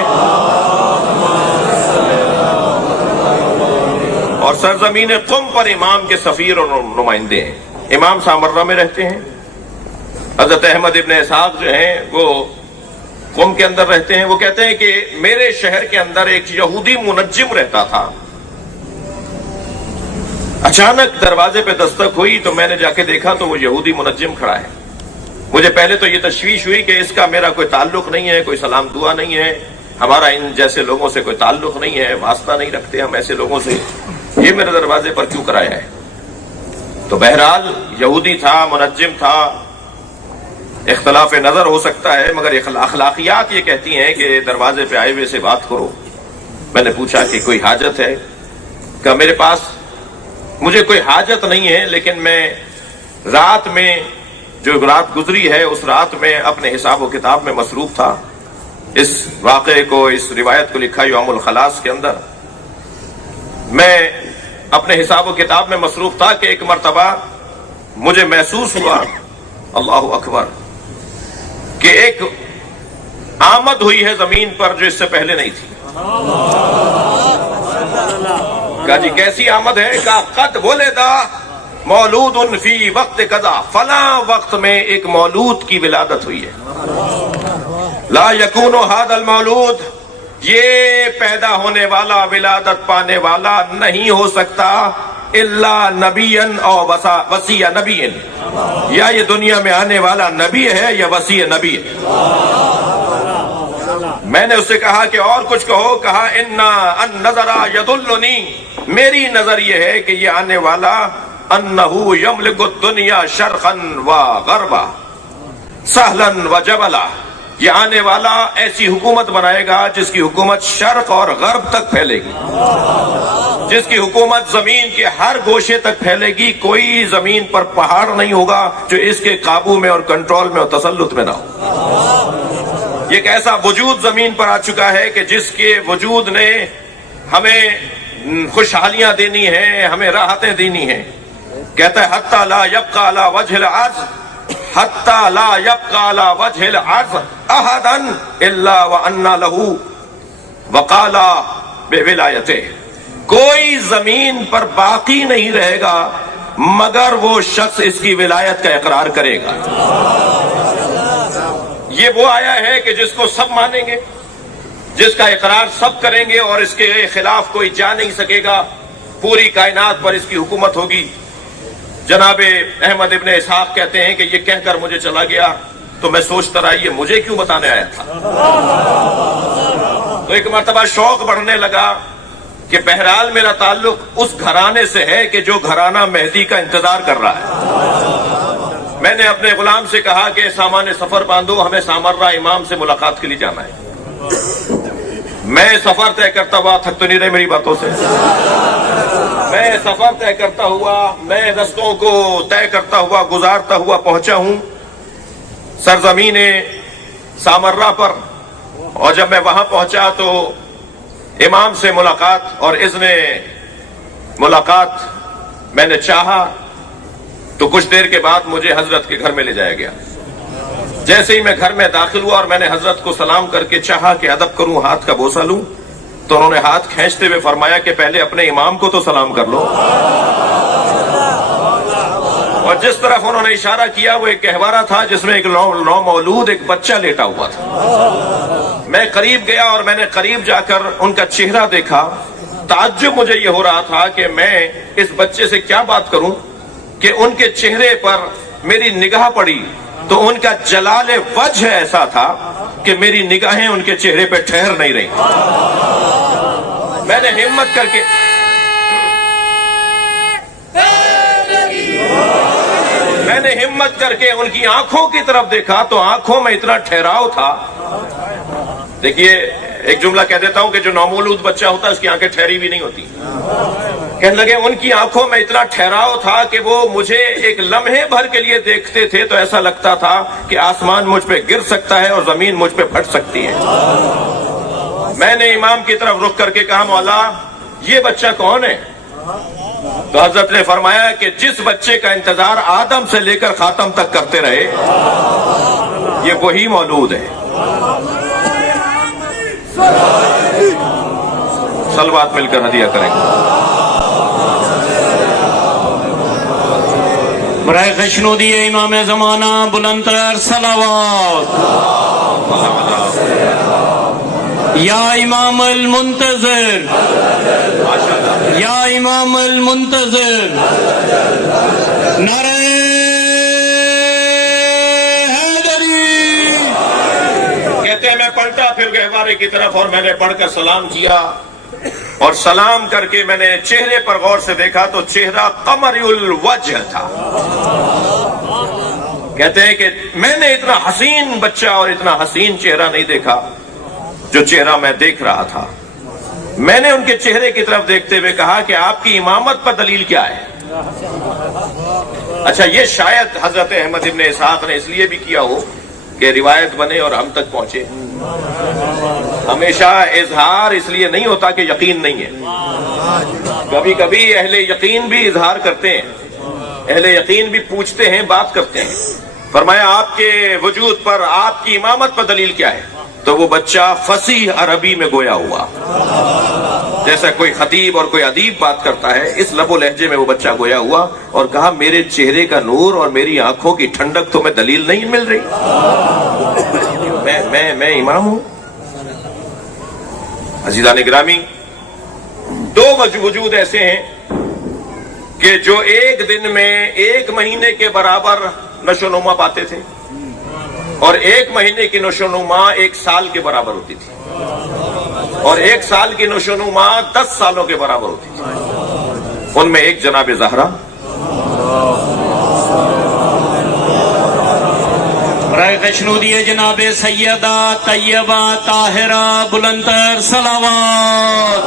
اور سرزمین قم پر امام کے سفیر اور نمائندے ہیں۔ امام سامرہ میں رہتے ہیں، حضرت احمد ابن اسحاق جو ہیں وہ قم کے اندر رہتے ہیں۔ وہ کہتے ہیں کہ میرے شہر کے اندر ایک یہودی منجم رہتا تھا، اچانک دروازے پہ دستک ہوئی تو میں نے جا کے دیکھا تو وہ یہودی منجم کھڑا ہے۔ مجھے پہلے تو یہ تشویش ہوئی کہ اس کا میرا کوئی تعلق نہیں ہے، کوئی سلام دعا نہیں ہے، ہمارا ان جیسے لوگوں سے کوئی تعلق نہیں ہے، واسطہ نہیں رکھتے ہم ایسے لوگوں سے، یہ میرے دروازے پر کیوں کرایا ہے؟ تو بہرحال یہودی تھا، منجم تھا، اختلاف نظر ہو سکتا ہے، مگر اخلاقیات یہ کہتی ہیں کہ دروازے پہ آئے ہوئے سے بات کرو۔ میں نے پوچھا کہ کوئی حاجت ہے؟ کہ میرے پاس مجھے کوئی حاجت نہیں ہے، لیکن میں رات میں جو رات گزری ہے اس رات میں اپنے حساب و کتاب میں مصروف تھا۔ اس واقعے کو، اس روایت کو لکھا یوم الخلاص کے اندر، میں اپنے حساب و کتاب میں مصروف تھا کہ ایک مرتبہ مجھے محسوس ہوا، اللہ اکبر، کہ ایک آمد ہوئی ہے زمین پر جو اس سے پہلے نہیں تھی۔ کہا جی کیسی آمد ہے؟ کہا قد ولدا مولود فی وقت قضا، فلاں وقت میں ایک مولود کی ولادت ہوئی ہے۔ لا یکون ھذا المولود، یہ پیدا ہونے والا، ولادت پانے والا نہیں ہو سکتا الا نبیا او وصی نبی، یا یہ دنیا میں آنے والا نبی ہے یا وصی نبی ہے۔ میں نے اس سے کہا کہ اور کچھ کہو۔ کہا ان نظر یدلنی، میری نظر یہ ہے کہ یہ آنے والا انہو یملک الدنیا شرقا و غربا سہلا و جبلا، یہ آنے والا ایسی حکومت بنائے گا جس کی حکومت شرق اور غرب تک پھیلے گی، جس کی حکومت زمین کے ہر گوشے تک پھیلے گی، کوئی زمین پر پہاڑ نہیں ہوگا جو اس کے قابو میں اور کنٹرول میں اور تسلط میں نہ ہو۔ یہ ایک ایسا وجود زمین پر آ چکا ہے کہ جس کے وجود نے ہمیں خوشحالیاں دینی ہیں، ہمیں راحتیں دینی ہیں۔ کہتا ہے حتی لا یبقى علی وجہ الارض، حتی لا یبقى علی وجہ الارض احدا الا وان له وقالا بولایتہ، کوئی زمین پر باقی نہیں رہے گا مگر وہ شخص اس کی ولایت کا اقرار کرے گا۔ یہ وہ آیا ہے کہ جس کو سب مانیں گے، جس کا اقرار سب کریں گے اور اس کے خلاف کوئی جا نہیں سکے گا، پوری کائنات پر اس کی حکومت ہوگی۔ جناب احمد ابن اسحاق کہتے ہیں کہ یہ کہہ کر مجھے چلا گیا تو میں سوچتا رہا یہ مجھے کیوں بتانے آیا تھا۔ تو ایک مرتبہ شوق بڑھنے لگا کہ بہرحال میرا تعلق اس گھرانے سے ہے کہ جو گھرانہ مہدی کا انتظار کر رہا ہے۔ میں نے اپنے غلام سے کہا کہ سامان سفر باندھو، ہمیں سامرہ امام سے ملاقات کے لیے جانا ہے۔ میں سفر طے کرتا ہوا، تھک تو نہیں رہے میری باتوں سے، میں سفر طے کرتا ہوا، میں رستوں کو طے کرتا ہوا، گزارتا ہوا پہنچا ہوں سرزمین سامرہ پر۔ اور جب میں وہاں پہنچا تو امام سے ملاقات اور اذن ملاقات میں نے چاہا تو کچھ دیر کے بعد مجھے حضرت کے گھر میں لے جایا گیا۔ جیسے ہی میں گھر میں داخل ہوا اور میں نے حضرت کو سلام کر کے چاہا کہ ادب کروں، ہاتھ کا بوسہ لوں، تو انہوں نے ہاتھ کھینچتے ہوئے فرمایا کہ پہلے اپنے امام کو تو سلام کر لو۔ اور جس طرف انہوں نے اشارہ کیا وہ ایک گہوارہ تھا جس میں ایک نومولود ایک بچہ لیٹا ہوا تھا۔ میں قریب گیا اور میں نے قریب جا کر ان کا چہرہ دیکھا۔ تعجب مجھے یہ ہو رہا تھا کہ میں اس بچے سے کیا بات کروں کہ ان کے چہرے پر میری نگاہ پڑی تو ان کا جلال وجہ ایسا تھا کہ میری نگاہیں ان کے چہرے پہ ٹھہر نہیں رہی۔ میں نے ہمت کر کے ان کی آنکھوں کی طرف دیکھا تو آنکھوں میں اتنا ٹھہراؤ تھا۔ دیکھیے ایک جملہ کہہ دیتا ہوں کہ جو نومولود بچہ ہوتا ہے اس کی آنکھیں ٹھہری بھی نہیں ہوتی، کہنے لگے ان کی آنکھوں میں اتنا ٹھہراؤ تھا کہ وہ مجھے ایک لمحے بھر کے لیے دیکھتے تھے تو ایسا لگتا تھا کہ آسمان مجھ پہ گر سکتا ہے اور زمین مجھ پہ پھٹ سکتی ہے۔ میں نے امام کی طرف رخ کر کے کہا مولا یہ بچہ کون ہے؟ تو حضرت نے فرمایا کہ جس بچے کا انتظار آدم سے لے کر خاتم تک کرتے رہے یہ وہی مولود ہے۔ صلوات مل کر ہدیہ کریں گے۔ برائے خشنودی امام زمانہ بلند تر صلوات۔ یا امام المنتظر، یا امام المنتظر، نعرہ حیدری۔ کہتے ہیں میں پلٹا پھر گہوارے کی طرف اور میں نے پڑھ کر سلام کیا، اور سلام کر کے میں نے چہرے پر غور سے دیکھا تو چہرہ قمری الوجہ تھا۔ کہتے ہیں کہ میں نے اتنا حسین بچہ اور اتنا حسین چہرہ نہیں دیکھا جو چہرہ میں دیکھ رہا تھا۔ میں نے ان کے چہرے کی طرف دیکھتے ہوئے کہا کہ آپ کی امامت پر دلیل کیا ہے؟ اچھا یہ شاید حضرت احمد ابن اسحاق نے اس لیے بھی کیا ہو کہ روایت بنے اور ہم تک پہنچے۔ ہمیشہ اظہار اس لیے نہیں ہوتا کہ یقین نہیں ہے، کبھی کبھی اہل یقین بھی اظہار کرتے ہیں، اہل یقین بھی پوچھتے ہیں، بات کرتے ہیں۔ فرمایا آپ کے وجود پر، آپ کی امامت پر دلیل کیا ہے؟ تو وہ بچہ فصیح عربی میں گویا ہوا، جیسا کوئی خطیب اور کوئی ادیب بات کرتا ہے، اس لب و لہجے میں وہ بچہ گویا ہوا اور کہا میرے چہرے کا نور اور میری آنکھوں کی ٹھنڈک تمہیں دلیل نہیں مل رہی؟ میں امام ہوں۔ عزیزان گرامی، دو وجود ایسے ہیں کہ جو ایک دن میں ایک مہینے کے برابر نشو و نما پاتے تھے، اور ایک مہینے کی نشو و نما ایک سال کے برابر ہوتی تھی، اور ایک سال کی نشو و نما 10 سالوں کے برابر ہوتی تھی۔ ان میں ایک جناب زہرا، برائے خشنودی جناب سیدہ طیبہ طاہرہ بلند تر صلوات،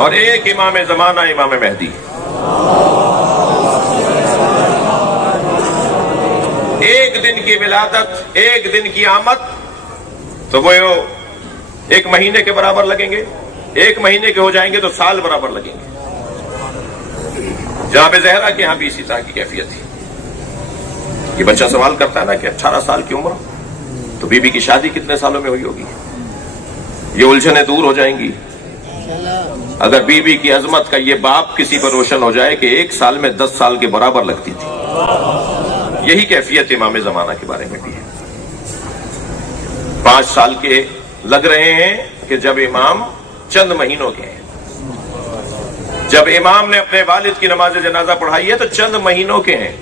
اور ایک امام زمانہ امام مہدی۔ ایک دن کی ولادت، ایک دن کی آمد تو وہ ایک مہینے کے برابر لگیں گے، ایک مہینے کے ہو جائیں گے تو سال برابر لگیں گے۔ جناب زہرا کے ہاں بھی اسی طرح کی کیفیت تھی۔ یہ بچہ سوال کرتا ہے نا کہ 18 سال کی عمر تو بی بی کی شادی کتنے سالوں میں ہوئی ہوگی؟ یہ الجھنیں دور ہو جائیں گی اگر بی بی کی عظمت کا یہ باپ کسی پر روشن ہو جائے کہ 1 سال میں 10 سال کے برابر لگتی تھی۔ یہی کیفیت امام زمانہ کے بارے میں بھی ہے۔ 5 سال کے لگ رہے ہیں کہ جب امام چند مہینوں کے ہیں۔ جب امام نے اپنے والد کی نماز جنازہ پڑھائی ہے تو چند مہینوں کے ہیں،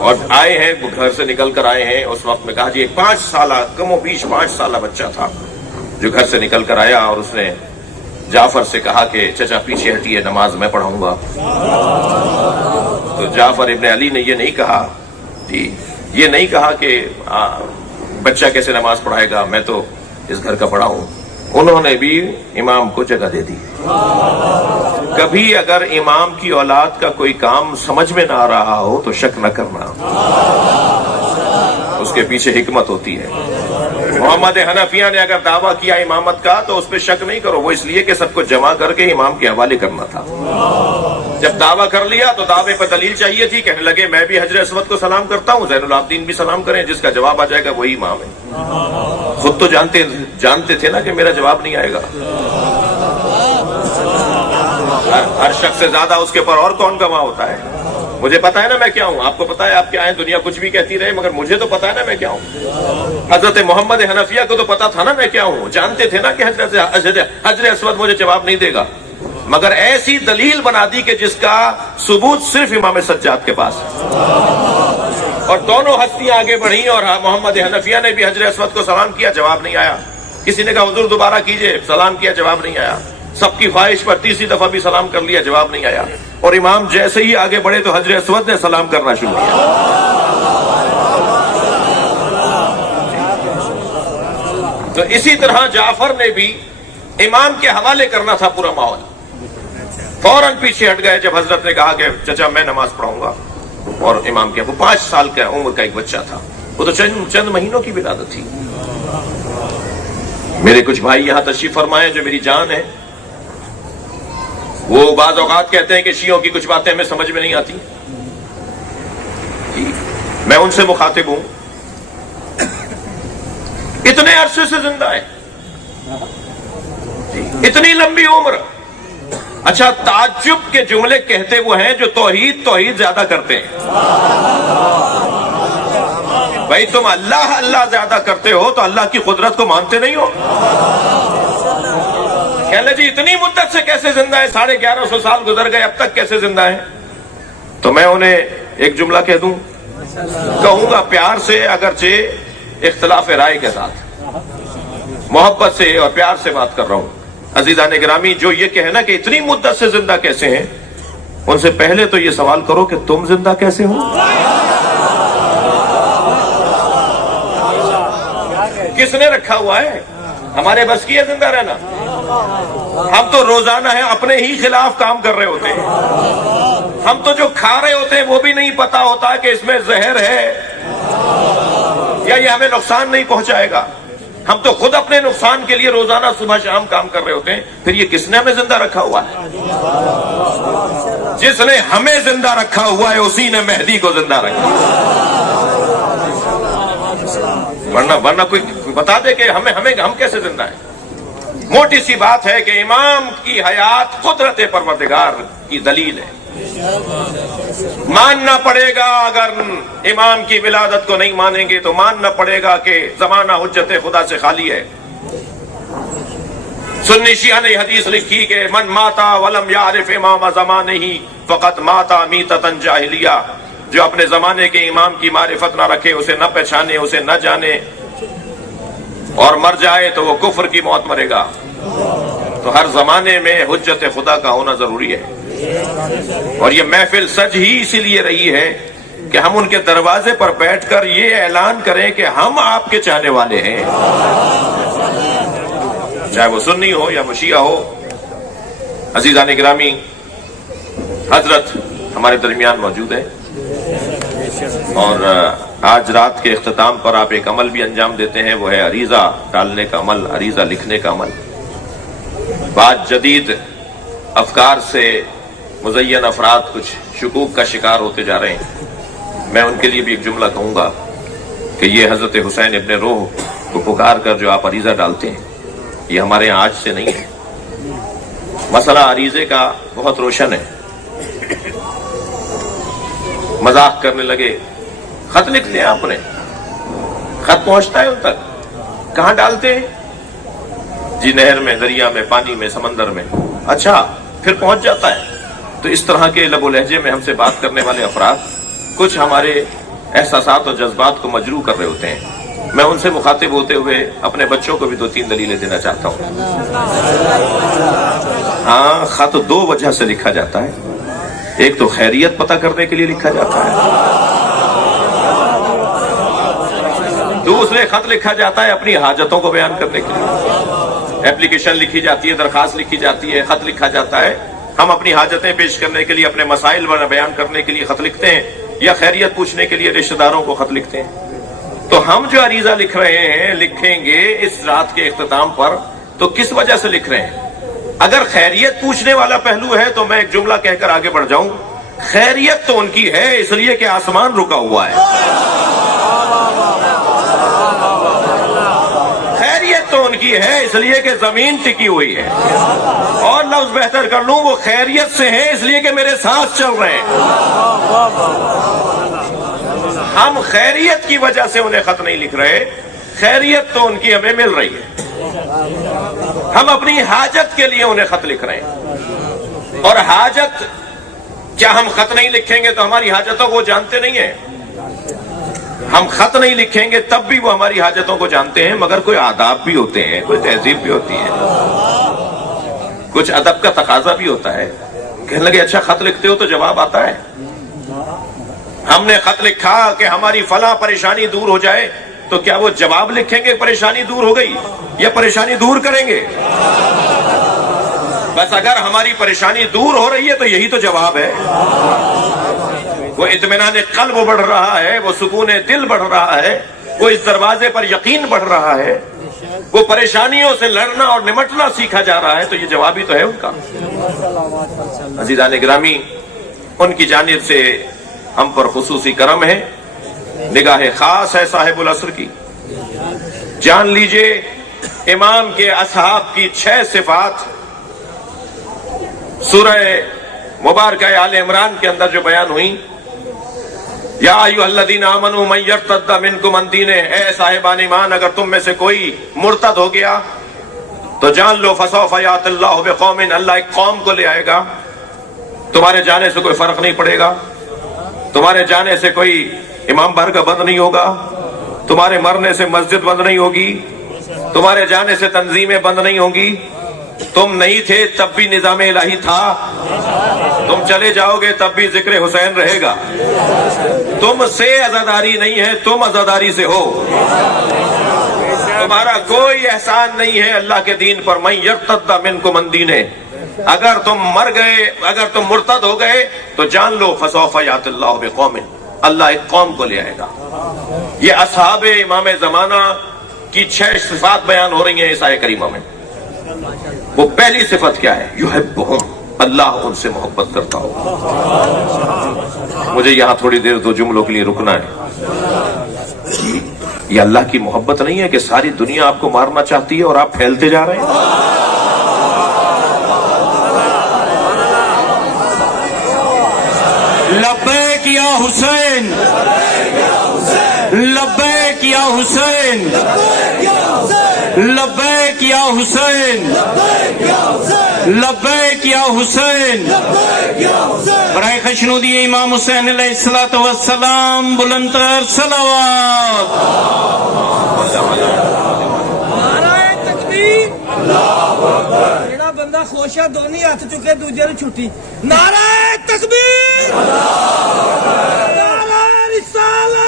اور آئے ہیں گھر سے نکل کر آئے ہیں۔ اس وقت میں کہا جی 5 سالہ کم و بیش 5 سالہ بچہ تھا جو گھر سے نکل کر آیا، اور اس نے جعفر سے کہا کہ چچا پیچھے ہٹیے، نماز میں پڑھاؤں گا۔ تو جعفر ابن علی نے یہ نہیں کہا، جی یہ نہیں کہا کہ بچہ کیسے نماز پڑھائے گا، میں تو اس گھر کا بڑا ہوں۔ انہوں نے بھی امام کو جگہ دے دی۔ کبھی اگر امام کی اولاد کا کوئی کام سمجھ میں نہ آ رہا ہو تو شک نہ کرنا، اس کے پیچھے حکمت ہوتی ہے۔ محمد حنفیہ نے اگر دعویٰ کیا امامت کا تو اس پہ شک نہیں کرو، وہ اس لیے کہ سب کو جمع کر کے امام کے حوالے کرنا تھا۔ جب دعویٰ کر لیا تو دعوے پر دلیل چاہیے تھی، کہنے لگے میں بھی حجر اسود کو سلام کرتا ہوں، زین العابدین بھی سلام کریں، جس کا جواب آ جائے گا وہی امام ہے۔ خود تو جانتے تھے نا کہ میرا جواب نہیں آئے گا۔ ہر شخص سے زیادہ اس کے پر اور کون گواہ ہوتا ہے؟ مجھے پتا ہے نا میں کیا ہوں، آپ کو پتا ہے آپ کیا ہیں، دنیا کچھ بھی کہتی رہے مگر مجھے تو پتا ہے نا میں کیا ہوں۔ حضرت محمد حنفیہ کو تو پتا تھا نا میں کیا ہوں، جانتے تھے نا کہ حجر اسود مجھے جواب نہیں دے گا، مگر ایسی دلیل بنا دی کہ جس کا ثبوت صرف امام سجاد کے پاس ہے۔ اور دونوں ہستیاں آگے بڑھی اور محمد حنفیہ نے بھی حجر اسود کو سلام کیا، جواب نہیں آیا۔ کسی نے کہا حضور دوبارہ کیجئے، سلام کیا، جواب نہیں آیا۔ سب کی خواہش پر تیسری دفعہ بھی سلام کر لیا، جواب نہیں آیا۔ اور امام جیسے ہی آگے بڑھے تو حجر اسود نے سلام کرنا شروع کیا۔ تو اسی طرح جعفر نے بھی امام کے حوالے کرنا تھا پورا ماحول. فوراً پیچھے ہٹ گئے جب حضرت نے کہا کہ چچا میں نماز پڑھاؤں گا. اور امام کے وہ 5 سال کا عمر کا ایک بچہ تھا, وہ تو چند مہینوں کی ولادت تھی. میرے کچھ بھائی یہاں تشریف فرمائے جو میری جان ہے, وہ بعض اوقات کہتے ہیں کہ شیعوں کی کچھ باتیں ہمیں سمجھ میں نہیں آتی. میں ان سے مخاطب ہوں, اتنے عرصے سے زندہ ہے, اتنی لمبی عمر. اچھا, تعجب کے جملے کہتے وہ ہیں جو توحید زیادہ کرتے ہیں. بھائی تم اللہ اللہ زیادہ کرتے ہو تو اللہ کی قدرت کو مانتے نہیں ہو. کہنے جی اتنی مدت سے کیسے زندہ ہے, 1150 سال گزر گئے, اب تک کیسے زندہ ہے. تو میں انہیں ایک جملہ کہہ دوں, کہوں گا پیار سے, اگرچہ اختلاف رائے کے ساتھ, محبت سے اور پیار سے بات کر رہا ہوں. عزیزان گرامی, جو یہ کہنا کہ اتنی مدت سے زندہ کیسے ہیں, ان سے پہلے تو یہ سوال کرو کہ تم زندہ کیسے ہو. کس نے رکھا ہوا ہے؟ ہمارے بس کی ہے زندہ رہنا؟ ہم تو روزانہ ہے اپنے ہی خلاف کام کر رہے ہوتے ہیں. ہم تو جو کھا رہے ہوتے ہیں وہ بھی نہیں پتا ہوتا کہ اس میں زہر ہے یا یہ ہمیں نقصان نہیں پہنچائے گا. ہم تو خود اپنے نقصان کے لیے روزانہ صبح شام کام کر رہے ہوتے ہیں. پھر یہ کس نے ہمیں زندہ رکھا ہوا ہے؟ جس نے ہمیں زندہ رکھا ہوا ہے اسی نے مہدی کو زندہ رکھا. ورنہ کوئی بتا دے کہ ہم کیسے زندہ ہیں. موٹی سی بات ہے کہ امام کی حیات قدرت پروردگار کی دلیل ہے. ماننا پڑے گا, اگر امام کی ولادت کو نہیں مانیں گے تو ماننا پڑے گا کہ زمانہ حجت خدا سے خالی ہے. سنی شیعہ نے حدیث لکھی کہ من ماتا ولم یعرف امام زمانہ فقط ماتا میتۃ جاہلیہ. جو اپنے زمانے کے امام کی معرفت نہ رکھے, اسے نہ پہچانے, اسے نہ جانے اور مر جائے تو وہ کفر کی موت مرے گا. تو ہر زمانے میں حجت خدا کا ہونا ضروری ہے. اور یہ محفل سج ہی اسی لیے رہی ہے کہ ہم ان کے دروازے پر بیٹھ کر یہ اعلان کریں کہ ہم آپ کے چاہنے والے ہیں, چاہے وہ سنی ہو یا شیعہ ہو. عزیزان گرامی, حضرت ہمارے درمیان موجود ہے اور آج رات کے اختتام پر آپ ایک عمل بھی انجام دیتے ہیں, وہ ہے عریضہ ڈالنے کا عمل, عریضہ لکھنے کا عمل. بعض جدید افکار سے مزین افراد کچھ شکوک کا شکار ہوتے جا رہے ہیں. میں ان کے لیے بھی ایک جملہ کہوں گا کہ یہ حضرت حسین ابن روح کو پکار کر جو آپ عریضہ ڈالتے ہیں, یہ ہمارے یہاں آج سے نہیں ہے. مسئلہ عریضے کا بہت روشن ہے. مذاق کرنے لگے, خط لکھ لیا آپ نے, خط پہنچتا ہے ان تک, کہاں ڈالتے ہیں؟ جی نہر میں, دریا میں, پانی میں, سمندر میں. اچھا, پھر پہنچ جاتا ہے. تو اس طرح کے لب و لہجے میں ہم سے بات کرنے والے افراد کچھ ہمارے احساسات اور جذبات کو مجروح کر رہے ہوتے ہیں. میں ان سے مخاطب ہوتے ہوئے اپنے بچوں کو بھی 2-3 دلیلیں دینا چاہتا ہوں. ہاں, خط 2 وجہ سے لکھا جاتا ہے. ایک تو خیریت پتہ کرنے کے لیے لکھا جاتا ہے, دوسرے خط لکھا جاتا ہے اپنی حاجتوں کو بیان کرنے کے لیے. اپلیکیشن لکھی جاتی ہے, درخواست لکھی جاتی ہے, خط لکھا جاتا ہے. ہم اپنی حاجتیں پیش کرنے کے لیے, اپنے مسائل بیان کرنے کے لیے خط لکھتے ہیں, یا خیریت پوچھنے کے لیے رشتہ داروں کو خط لکھتے ہیں. تو ہم جو عریضہ لکھ رہے ہیں, لکھیں گے اس رات کے اختتام پر, تو کس وجہ سے لکھ رہے ہیں؟ اگر خیریت پوچھنے والا پہلو ہے تو میں ایک جملہ کہہ کر آگے بڑھ جاؤں. خیریت تو ان کی ہے اس لیے کہ آسمان رکا ہوا ہے. خیریت تو ان کی ہے اس لیے کہ زمین ٹکی ہوئی ہے. اور لفظ بہتر کر لوں, وہ خیریت سے ہیں اس لیے کہ میرے ساتھ چل رہے ہیں. ہم خیریت کی وجہ سے انہیں خط نہیں لکھ رہے, خیریت تو ان کی ہمیں مل رہی ہے. ہم اپنی حاجت کے لیے انہیں خط لکھ رہے ہیں. اور حاجت, کیا ہم خط نہیں لکھیں گے تو ہماری حاجتوں کو جانتے نہیں ہیں؟ ہم خط نہیں لکھیں گے تب بھی وہ ہماری حاجتوں کو جانتے ہیں, مگر کوئی آداب بھی ہوتے ہیں, کوئی تہذیب بھی ہوتی ہے, کچھ ادب کا تقاضا بھی ہوتا ہے. کہنے لگے اچھا خط لکھتے ہو تو جواب آتا ہے. ہم نے خط لکھا کہ ہماری فلاں پریشانی دور ہو جائے, تو کیا وہ جواب لکھیں گے پریشانی دور ہو گئی یا پریشانی دور کریں گے؟ بس اگر ہماری پریشانی دور ہو رہی ہے تو یہی تو جواب ہے. وہ اطمینان قلب بڑھ رہا ہے, وہ سکون دل بڑھ رہا ہے, وہ اس دروازے پر یقین بڑھ رہا ہے, وہ پریشانیوں سے لڑنا اور نمٹنا سیکھا جا رہا ہے, تو یہ جواب ہی تو ہے ان کا. عزیزان گرامی, ان کی جانب سے ہم پر خصوصی کرم ہے, نگاہ خاص ہے صاحب العصر کی. جان لیجئے امام کے اصحاب کی 6 صفات سورہ مبارکہ آل عمران کے اندر جو بیان ہوئی. یا ایھا الذین آمنوا من یرتد منکم عن دینہ, اے صاحبان ایمان اگر تم میں سے کوئی مرتد ہو گیا تو جان لو فسوف یأتی اللہ بقوم, اللہ ایک قوم کو لے آئے گا. تمہارے جانے سے کوئی فرق نہیں پڑے گا, تمہارے جانے سے کوئی امام بارگاہ بند نہیں ہوگا, تمہارے مرنے سے مسجد بند نہیں ہوگی, تمہارے جانے سے تنظیمیں بند نہیں ہوں گی. تم نہیں تھے تب بھی نظام الہی تھا, تم چلے جاؤ گے تب بھی ذکر حسین رہے گا. تم سے عزاداری نہیں ہے, تم عزاداری سے ہو. تمہارا کوئی احسان نہیں ہے اللہ کے دین پر. من یرتد منکم عن دینہ, اگر تم مر گئے, اگر تم مرتد ہو گئے تو جان لو فسوف یأتی اللہ بقوم, اللہ ایک قوم کو لے آئے گا. یہ اصحاب امام زمانہ کی 6 صفات بیان ہو رہی ہیں اس آیت کریمہ میں. وہ پہلی صفت کیا ہے؟ یحبہم, اللہ ان سے محبت کرتا ہو. مجھے یہاں تھوڑی دیر 2 جملوں کے لیے رکنا ہے. یہ اللہ کی محبت نہیں ہے کہ ساری دنیا آپ کو مارنا چاہتی ہے اور آپ پھیلتے جا رہے ہیں. لبیک یا حسین, لبیک یا حسین, لبیک یا حسین, لبیک یا حسین. برائے خشنودی امام حسین علیہ السلام بلند تر صلوات. نعرہ تکبیر. جڑا بندہ خوش ہے دونوں ہاتھ چکے دوجے نوں چھٹی. نعرہ تکبیر. نعرہ رسالت.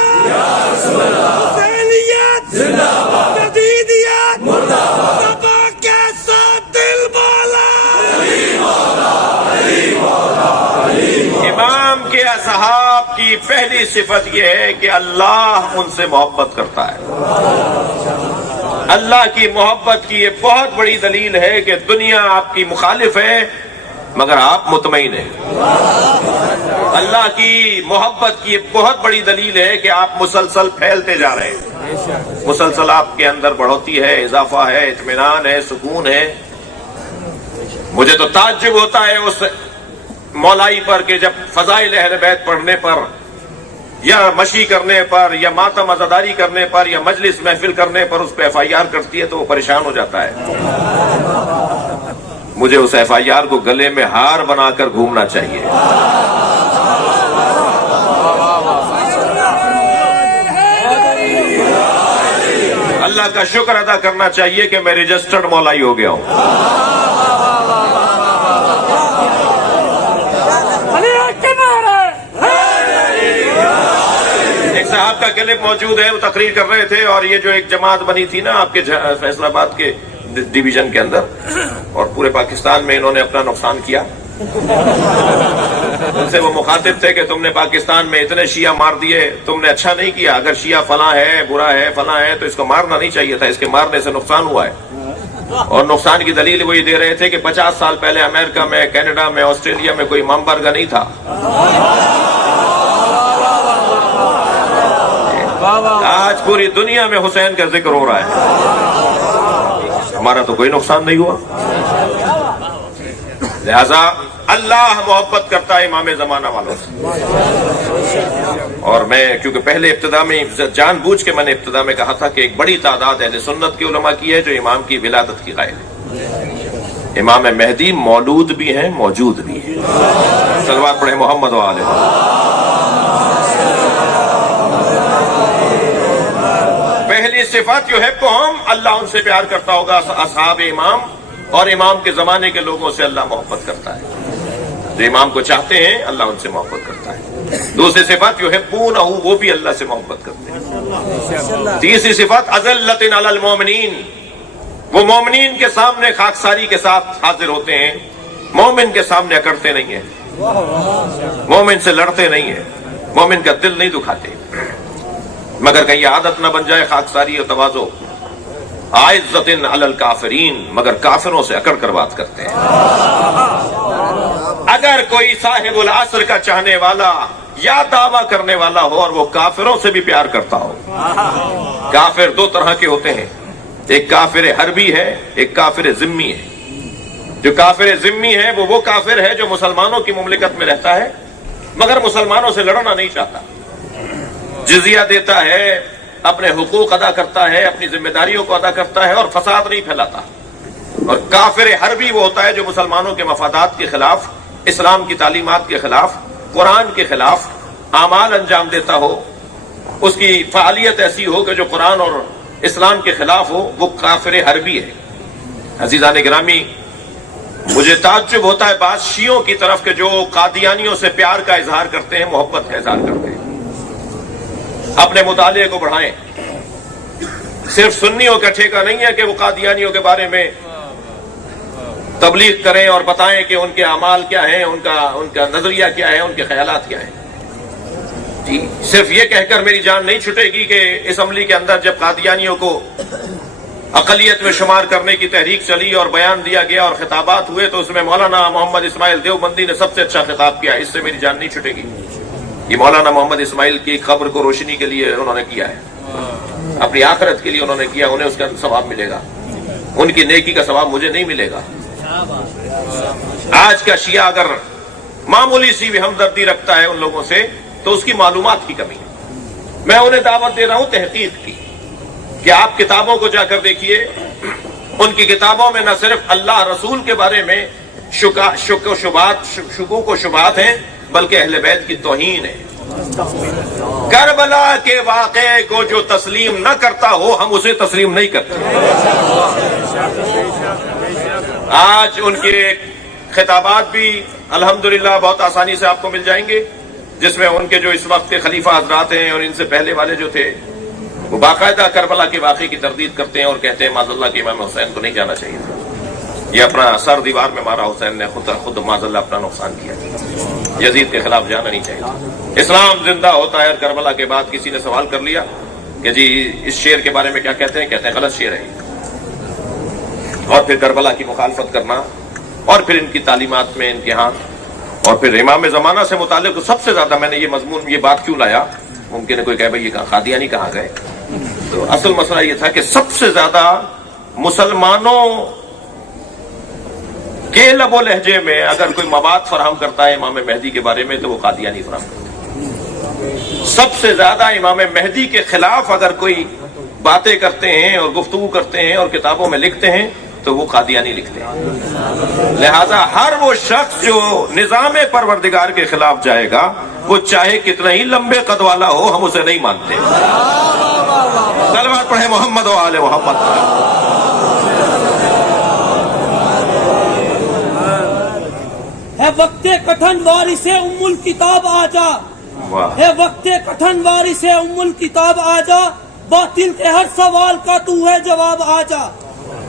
حسینیت زندہ باد. جدیدیت مردہ باد. بابا کیسا دل بالا. امام کے اصحاب کی پہلی صفت یہ ہے کہ اللہ ان سے محبت کرتا ہے. اللہ کی محبت کی یہ بہت بڑی دلیل ہے کہ دنیا آپ کی مخالف ہے مگر آپ مطمئن ہیں. اللہ کی محبت کی یہ بہت بڑی دلیل ہے کہ آپ مسلسل پھیلتے جا رہے ہیں, مسلسل آپ کے اندر بڑھوتی ہے, اضافہ ہے, اطمینان ہے, سکون ہے. مجھے تو تعجب ہوتا ہے اس مولائی پر کہ جب فضائل اہل بیت پڑھنے پر یا مشی کرنے پر یا ماتم عزاداری کرنے پر یا مجلس محفل کرنے پر اس پہ FIR کرتی ہے تو وہ پریشان ہو جاتا ہے. مجھے اس FIR کو گلے میں ہار بنا کر گھومنا چاہیے. اللہ کا شکر ادا کرنا چاہیے کہ میں رجسٹرڈ مولائی ہو گیا ہوں. ایک صاحب کا کلپ موجود ہے, وہ تقریر کر رہے تھے اور یہ جو ایک جماعت بنی تھی نا آپ کے فیصل آباد کے ڈویژن کے اندر, اور پورے پاکستان میں انہوں نے اپنا نقصان کیا. ان سے وہ مخاطب تھے کہ تم نے پاکستان میں اتنے شیعہ مار دیے, تم نے اچھا نہیں کیا. اگر شیعہ فلاں ہے, برا ہے, فلاں ہے تو اس کو مارنا نہیں چاہیے تھا, اس کے مارنے سے نقصان ہوا ہے. اور نقصان کی دلیل وہ یہ دے رہے تھے کہ 50 سال پہلے امریکہ میں, کینیڈا میں, آسٹریلیا میں کوئی امام بارگاہ نہیں تھا. آج پوری دنیا میں حسین کا ذکر ہو رہا ہے, ہمارا تو کوئی نقصان نہیں ہوا. لہذا اللہ محبت کرتا ہے امام زمانہ والوں سے. اور میں کیونکہ پہلے ابتدا میں جان بوجھ کے میں نے ابتدا میں کہا تھا کہ ایک بڑی تعداد اہل سنت کی علماء کی ہے جو امام کی ولادت کی قائل ہے. امام مہدی مولود بھی ہیں, موجود بھی ہیں. صلوات پڑھیں محمد و آلہ. پہلی صفات یحبہم, اللہ ان سے پیار کرتا ہوگا, اصحاب امام اور امام کے زمانے کے لوگوں سے اللہ محبت کرتا ہے. جو امام کو چاہتے ہیں اللہ ان سے محبت کرتا ہے. دوسری صفت یحبونہ، وہ بھی اللہ سے محبت کرتے ہیں. تیسری صفت اذلۃ علی المؤمنین، وہ مومنین کے سامنے خاکساری کے ساتھ حاضر ہوتے ہیں، مومن کے سامنے اکڑتے نہیں ہیں، مومن سے لڑتے نہیں ہیں، مومن کا دل نہیں دکھاتے، مگر کہیں عادت نہ بن جائے خاکساری اور تواضع. عزت علی الکافرین، مگر کافروں سے اکڑ کر بات کرتے ہیں. اگر کوئی صاحب العصر کا چاہنے والا یا دعویٰ کرنے والا ہو اور وہ کافروں سے بھی پیار کرتا ہو. کافر دو طرح کے ہوتے ہیں، ایک کافر حربی ہے، ایک کافر ذمی ہے. جو کافر ذمی ہے وہ کافر ہے جو مسلمانوں کی مملکت میں رہتا ہے مگر مسلمانوں سے لڑنا نہیں چاہتا، جزیہ دیتا ہے، اپنے حقوق ادا کرتا ہے، اپنی ذمہ داریوں کو ادا کرتا ہے اور فساد نہیں پھیلاتا. اور کافر حربی وہ ہوتا ہے جو مسلمانوں کے مفادات کے خلاف، اسلام کی تعلیمات کے خلاف، قرآن کے خلاف اعمال انجام دیتا ہو، اس کی فعالیت ایسی ہو کہ جو قرآن اور اسلام کے خلاف ہو، وہ کافر حربی ہے. عزیزان گرامی، مجھے تعجب ہوتا ہے بعض شیعوں کی طرف کہ جو قادیانیوں سے پیار کا اظہار کرتے ہیں، محبت کا اظہار کرتے ہیں. اپنے مطالعے کو بڑھائیں. صرف سنیوں کا ٹھیکہ نہیں ہے کہ وہ قادیانیوں کے بارے میں تبلیغ کریں اور بتائیں کہ ان کے اعمال کیا ہیں، ان کا نظریہ کیا ہے، ان کے خیالات کیا ہیں. جی صرف یہ کہہ کر میری جان نہیں چھٹے گی کہ اسمبلی کے اندر جب قادیانیوں کو اقلیت میں شمار کرنے کی تحریک چلی اور بیان دیا گیا اور خطابات ہوئے تو اس میں مولانا محمد اسماعیل دیوبندی نے سب سے اچھا خطاب کیا. اس سے میری جان نہیں چھٹے گی. یہ مولانا محمد اسماعیل کی قبر کو روشنی کے لیے انہوں نے کیا ہے، اپنی آخرت کے لیے انہوں نے کیا، انہیں اس کا ثواب ملے گا، ان کی نیکی کا ثواب مجھے نہیں ملے گا. آج کا شیعہ اگر معمولی سی بھی ہمدردی رکھتا ہے ان لوگوں سے تو اس کی معلومات کی کمی ہے. میں انہیں دعوت دے رہا ہوں تحقیق کی کہ آپ کتابوں کو جا کر دیکھیے. ان کی کتابوں میں نہ صرف اللہ رسول کے بارے میں شکوک و شبہات ہیں بلکہ اہل بیت کی توہین ہے. کربلا کے واقعے کو جو تسلیم نہ کرتا ہو ہم اسے تسلیم نہیں کرتے. آج ان کے خطابات بھی الحمدللہ بہت آسانی سے آپ کو مل جائیں گے، جس میں ان کے جو اس وقت کے خلیفہ حضرات ہیں اور ان سے پہلے والے جو تھے وہ باقاعدہ کربلا کے واقعے کی تردید کرتے ہیں اور کہتے ہیں معاذ اللہ کہ امام حسین کو نہیں جانا چاہیے تھا، یہ اپنا سر دیوار میں مارا، حسین نے خود معاذ اللہ اپنا نقصان کیا، یزید کے خلاف جانا نہیں چاہیے. اسلام زندہ ہوتا ہے. اور کربلا کے بعد کسی نے سوال کر لیا کہ جی اس شعر کے بارے میں کیا کہتے ہیں غلط شعر ہے، اور پھر کربلا کی مخالفت کرنا اور پھر ان کی تعلیمات میں ان کے ہاں اور پھر امام زمانہ سے متعلق سب سے زیادہ میں نے یہ بات کیوں لایا. ممکن ہے کوئی کہے بھائی یہ قادیانی کہاں گئے، تو اصل مسئلہ یہ تھا کہ سب سے زیادہ مسلمانوں کے لب و لہجے میں اگر کوئی مواد فراہم کرتا ہے امام مہدی کے بارے میں تو وہ قادیانی فراہم کرتا ہے. سب سے زیادہ امام مہدی کے خلاف اگر کوئی باتیں کرتے ہیں اور گفتگو کرتے ہیں اور کتابوں میں لکھتے ہیں تو وہ قادیانی لکھتے ہیں. لہذا ہر وہ شخص جو نظام پروردگار کے خلاف جائے گا وہ چاہے کتنا ہی لمبے قد والا ہو ہم اسے نہیں مانتے. صلوات پڑھیں محمد و آل محمد. ہے وقت کٹھن وارث ام الکتاب آجا، ہے وقت کٹھن وارث ام الکتاب آجا، باطل کے ہر سوال کا تو ہے جواب آجا.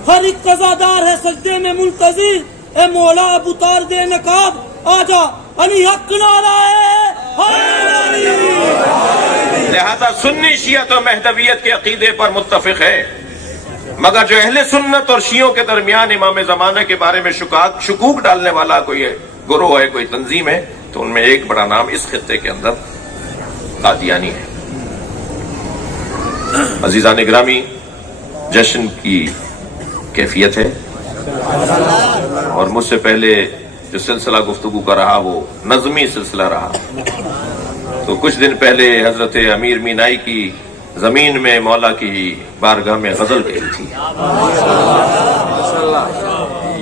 ہر ایک قضادار ہے سجدے میں منتظر، اے مولا اب اتار دے نقاب آجا. علی حق نعرہ ہے. لہذا سنی شیعت و مہدویت کے عقیدے پر متفق ہے، مگر جو اہل سنت اور شیعوں کے درمیان امام زمانہ کے بارے میں شکوک ڈالنے والا کوئی گروہ ہے، کوئی تنظیم ہے، تو ان میں ایک بڑا نام اس خطے کے اندر قادیانی ہے. عزیزان گرامی، جشن کی کیفیت ہے اور مجھ سے پہلے جو سلسلہ گفتگو کا رہا وہ نظمی سلسلہ رہا. تو کچھ دن پہلے حضرت امیر مینائی کی زمین میں مولا کی بارگاہ میں غزل کہی تھی.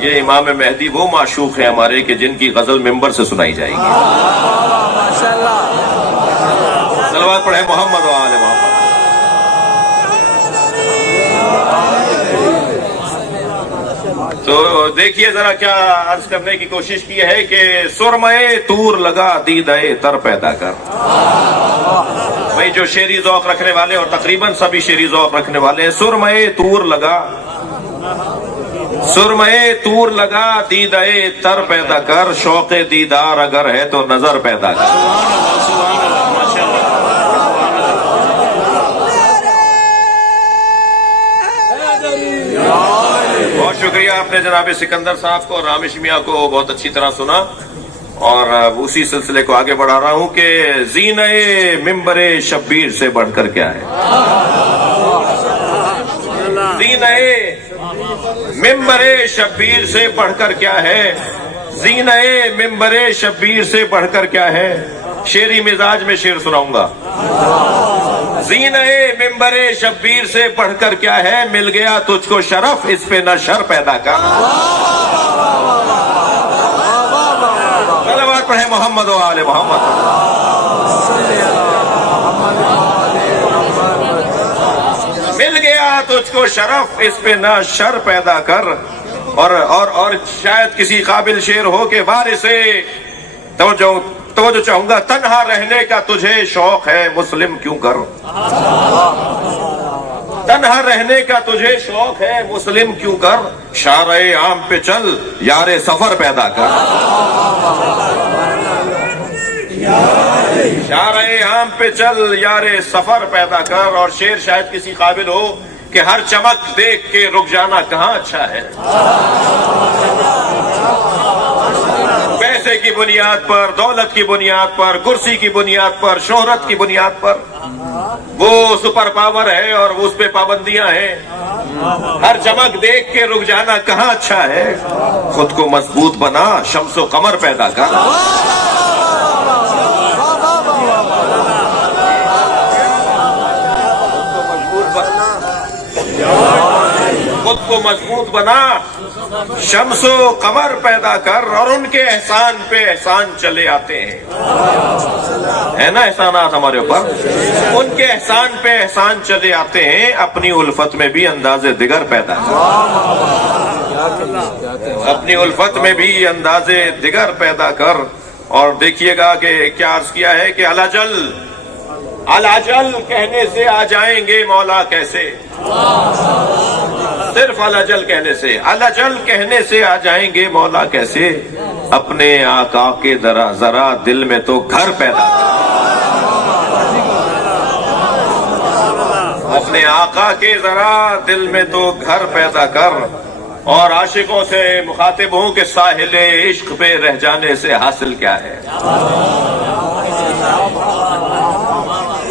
یہ امام مہدی وہ معشوق ہیں ہمارے کہ جن کی غزل ممبر سے سنائی جائے گی. صلوات پڑھیں محمد و آل محمد. تو دیکھیے ذرا کیا عرض کرنے کی کوشش کی ہے کہ سرمئے طور لگا دیدہ تر پیدا کر. بھائی جو شعری ذوق رکھنے والے اور تقریباً سبھی شعری ذوق رکھنے والے ہیں, سرمئے طور لگا, سرمئے طور لگا دیدہ تر پیدا کر, شوق دیدار اگر ہے تو نظر پیدا کر. بہت شکریہ, آپ نے جناب سکندر صاحب کو اور رامش میاں کو بہت اچھی طرح سنا, اور اسی سلسلے کو آگے بڑھا رہا ہوں کہ زینہ ممبر شبیر سے بڑھ کر کیا ہے. زینہ ممبر شبیر سے بڑھ کر کیا ہے, زینہ ممبر شبیر سے بڑھ کر کیا ہے. شعری مزاج میں شعر سناؤں گا. زینہ ممبر شبیر سے بڑھ کر کیا ہے, مل گیا تجھ کو شرف اس پہ نہ شر پیدا کر. صلوات پڑھیں محمد و آل محمد. مل گیا تجھ کو شرف اس پہ نہ شر پیدا کر. اور شاید کسی قابل شعر ہو کہ وارث توجہ چاہوں گا, تنہا رہنے کا تجھے شوق ہے مسلم کیوں کر. تنہا رہنے کا تجھے شوق ہے مسلم کیوں کر, شارع عام پہ چل یار سفر پیدا کر. شارع عام پہ چل یار سفر پیدا کر. اور شعر شاید کسی قابل ہو کہ ہر چمک دیکھ کے رک جانا کہاں اچھا ہے. پیسے کی بنیاد پر, دولت کی بنیاد پر, کرسی کی بنیاد پر, شہرت کی بنیاد پر وہ سپر پاور ہے اور اس پہ پابندیاں ہیں. ہر چمک دیکھ کے رک جانا کہاں اچھا ہے. خود کو مضبوط بنا, شمس و قمر پیدا کر. خود کو مضبوط بنا, شمس و قمر پیدا کر. اور ان کے احسان پہ احسان چلے آتے ہیں, ہے نا احسانات ہمارے اوپر, ان کے احسان پہ احسان چلے آتے ہیں. اپنی الفت میں بھی انداز دیگر پیدا کر, اپنی الفت میں بھی انداز دیگر پیدا کر. اور دیکھیے گا کہ کیا عرض کیا ہے کہ الاجل کہنے سے آ جائیں گے مولا کیسے. صرف الاجل کہنے سے, الاجل کہنے سے آ جائیں گے مولا کیسے. اپنے آقا کے ذرا دل میں تو گھر پیدا کر. اپنے آقا کے ذرا دل میں تو گھر پیدا کر. اور عاشقوں سے مخاطب ہوں کہ ساحل عشق پہ رہ جانے سے حاصل کیا ہے.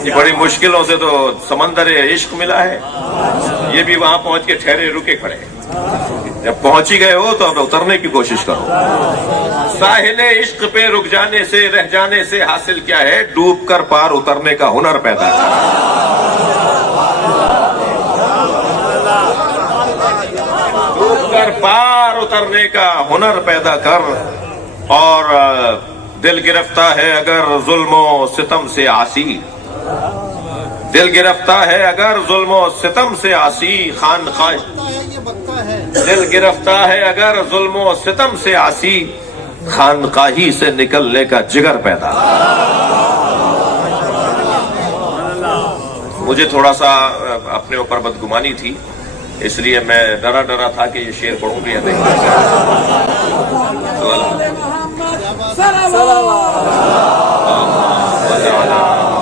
یہ بڑی مشکلوں سے تو سمندر عشق ملا ہے, یہ بھی وہاں پہنچ کے ٹھہرے رکے کھڑے. جب پہنچ ہی گئے ہو تو اب اترنے کی کوشش کرو. ساحل عشق پہ رک جانے سے رہ جانے سے حاصل کیا ہے, ڈوب کر پار اترنے کا ہنر پیدا کر. ڈوب کر پار اترنے کا ہنر پیدا کر. اور دل گرفتہ ہے اگر ظلم و ستم سے عاصی, دل گرفتہ ہے اگر ظلم و ستم سے عاصی. خانقاہ دل گرفتہ ہے اگر ظلم و ستم سے عاصی, خانقاہی سے نکلنے کا جگر پیدا. مجھے تھوڑا سا اپنے اوپر بدگمانی تھی, اس لیے میں ڈرا تھا کہ یہ شعر پڑھوں گی یا نہیں.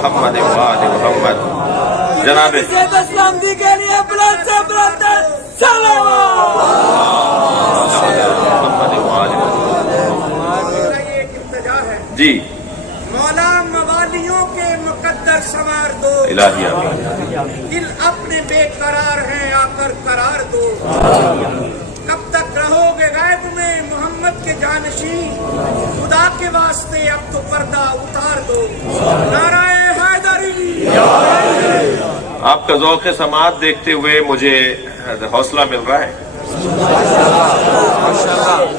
محمد محمد جناب جی. مولا موالیوں کے مقدر سنوار دو, الہی آمین. دل اپنے بے قرار ہیں آ کر قرار دو. کب تک رہو گے غیب میں محمد کے جانشین, خدا کے واسطے اب تو پردہ اتار دو. نعرہ حیدری. آپ کا ذوق سماعت دیکھتے ہوئے مجھے حوصلہ مل رہا ہے.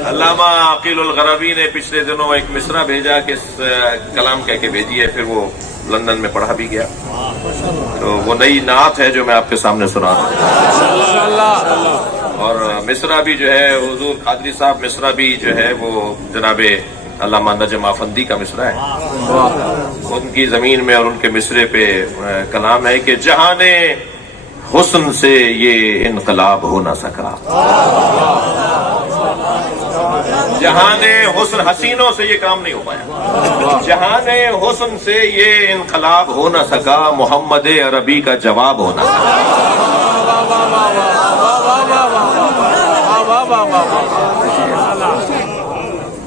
علامہ عقیل الغربی نے پچھلے دنوں ایک مصرع بھیجا کہ کلام کہہ کے بھیجی ہے, پھر وہ لندن میں پڑھا بھی گیا. تو وہ نئی نعت ہے جو میں آپ کے سامنے سنا رہا ہوں، اور مصرع بھی جو ہے حضور قادری صاحب مصرع بھی جو ہے وہ جناب علامہ نجم آفندی کا مصرع ہے، ان کی زمین میں اور ان کے مصرے پہ کلام ہے کہ جہان حسن سے یہ انقلاب ہو نہ سکا، جہان حسن حسینوں سے یہ کام نہیں ہو پایا، جہان حسن سے یہ انقلاب ہو نہ سکا، محمد عربی کا جواب ہو نہ سکا۔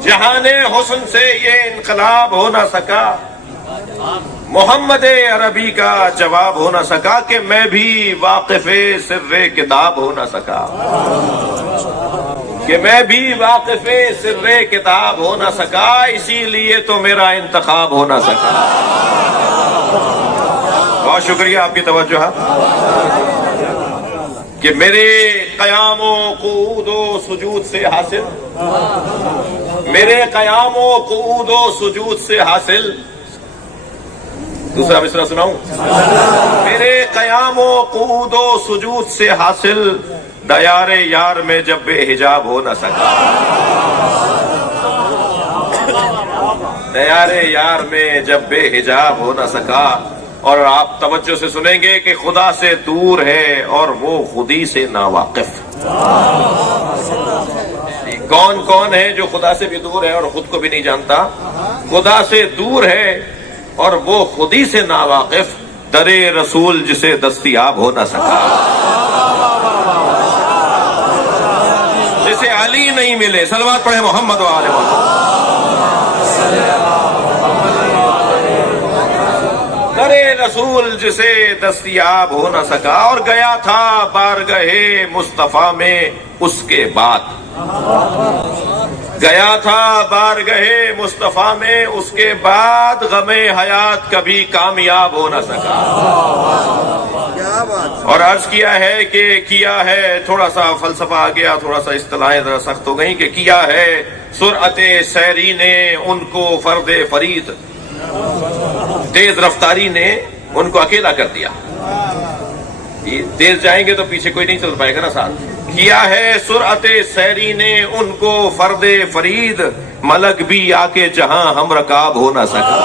جہان حسن سے یہ انقلاب ہو نہ سکا، محمد عربی کا جواب ہو نہ سکا، کہ میں بھی واقف سر کتاب ہو نہ سکا، کہ میں بھی واقف سر کتاب ہو نہ سکا، اسی لیے تو میرا انتخاب ہو نہ سکا۔ بہت شکریہ آپ کی توجہ کہ میرے قیام و قعود و سجود سے حاصل، میرے قیام و قعود و سجود سے حاصل، دوسرا مصرع سناؤں، میرے قیام و قعود و سجود سے حاصل، دیار یار میں جب بے حجاب ہو نہ سکا، دیار یار میں جب بے حجاب ہو نہ سکا۔ اور آپ توجہ سے سنیں گے کہ خدا سے دور ہے اور وہ خودی سے ناواقف۔ کون کون ہے جو خدا سے بھی دور ہے اور خود کو بھی نہیں جانتا؟ خدا سے دور ہے اور وہ خودی سے ناواقف، در رسول جسے دستیاب ہو نہ سکا، جسے علی نہیں ملے، صلوات پڑھے محمد و آل محمد، در رسول جسے دستیاب ہو نہ سکا، اور گیا تھا بارگاہ مصطفیٰ میں اس کے بعد، گیا تھا بارگاہ مصطفیٰ میں اس کے بعد، غم حیات کبھی کامیاب ہو نہ سکا۔ اور عرض کیا ہے کہ کیا ہے، تھوڑا سا فلسفہ آ گیا، تھوڑا سا اصطلاحیں ذرا سخت ہو گئیں، کہ کیا ہے سرعت سیری نے ان کو فرد فرید، تیز رفتاری نے ان کو اکیلا کر دیا، تیز جائیں گے تو پیچھے کوئی نہیں چل پائے گا نا ساتھ۔ کیا ہے سرعت سیری نے ان کو فرد فرید، ملک بھی آ کے جہاں ہم رکاب ہو نہ سکا،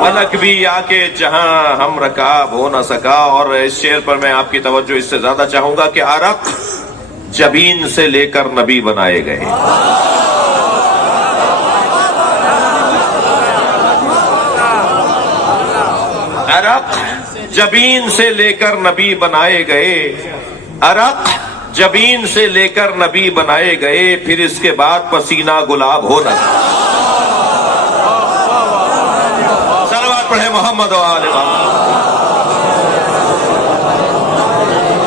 ملک بھی آ کے جہاں ہم رکاب ہو نہ سکا۔ اور اس شعر پر میں آپ کی توجہ اس سے زیادہ چاہوں گا کہ عرق جبین سے لے کر نبی بنائے گئے، عرق جبین سے لے کر نبی بنائے گئے، عرق جبین سے لے کر نبی بنائے گئے، پھر اس کے بعد پسینہ گلاب ہو نہ سکا۔ صلوات پڑھے محمد و آل محمد،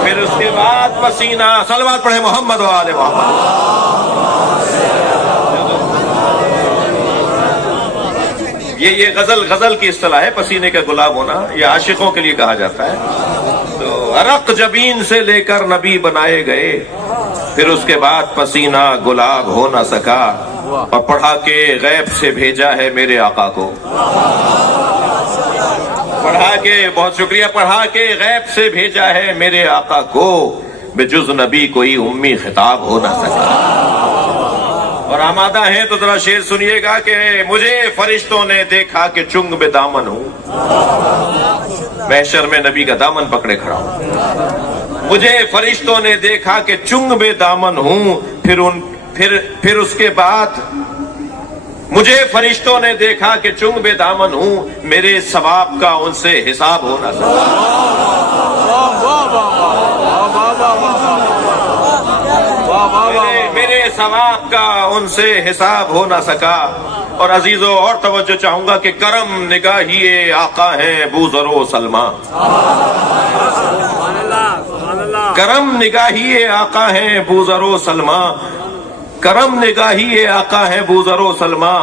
پھر اس کے بعد پسینہ، صلوات پڑھے محمد و آل محمد۔ یہ غزل کی اصطلاح ہے، پسینے کا گلاب ہونا، یہ عاشقوں کے لیے کہا جاتا ہے۔ تو عرق جبین سے لے کر نبی بنائے گئے، پھر اس کے بعد پسینہ گلاب ہو نہ سکا، اور پڑھا کے غیب سے بھیجا ہے میرے آقا کو، پڑھا کے، بہت شکریہ، پڑھا کے غیب سے بھیجا ہے میرے آقا کو، بجز نبی کوئی امی خطاب ہو نہ سکا۔ اور آمادہ ہیں تو ذرا شعر سنیے گا کہ مجھے فرشتوں نے دیکھا کہ چنگ بے دامن ہوں، محشر میں نبی کا دامن پکڑے کھڑا ہوں، مجھے فرشتوں نے دیکھا کہ چنگ بے دامن ہوں، پھر اس کے بعد مجھے فرشتوں نے دیکھا کہ چنگ بے دامن ہوں، میرے ثواب کا ان سے حساب ہو نہ سکا، میرے ثواب کا ان سے حساب ہو نہ سکا۔ اور عزیزوں اور توجہ چاہوں گا کہ کرم نگاہی آقا ہیں بوذر و سلمہ، کرم نگاہی آقا ہیں بوذر و سلمہ، کرم نگاہی آقا ہیں بوذر و سلمہ۔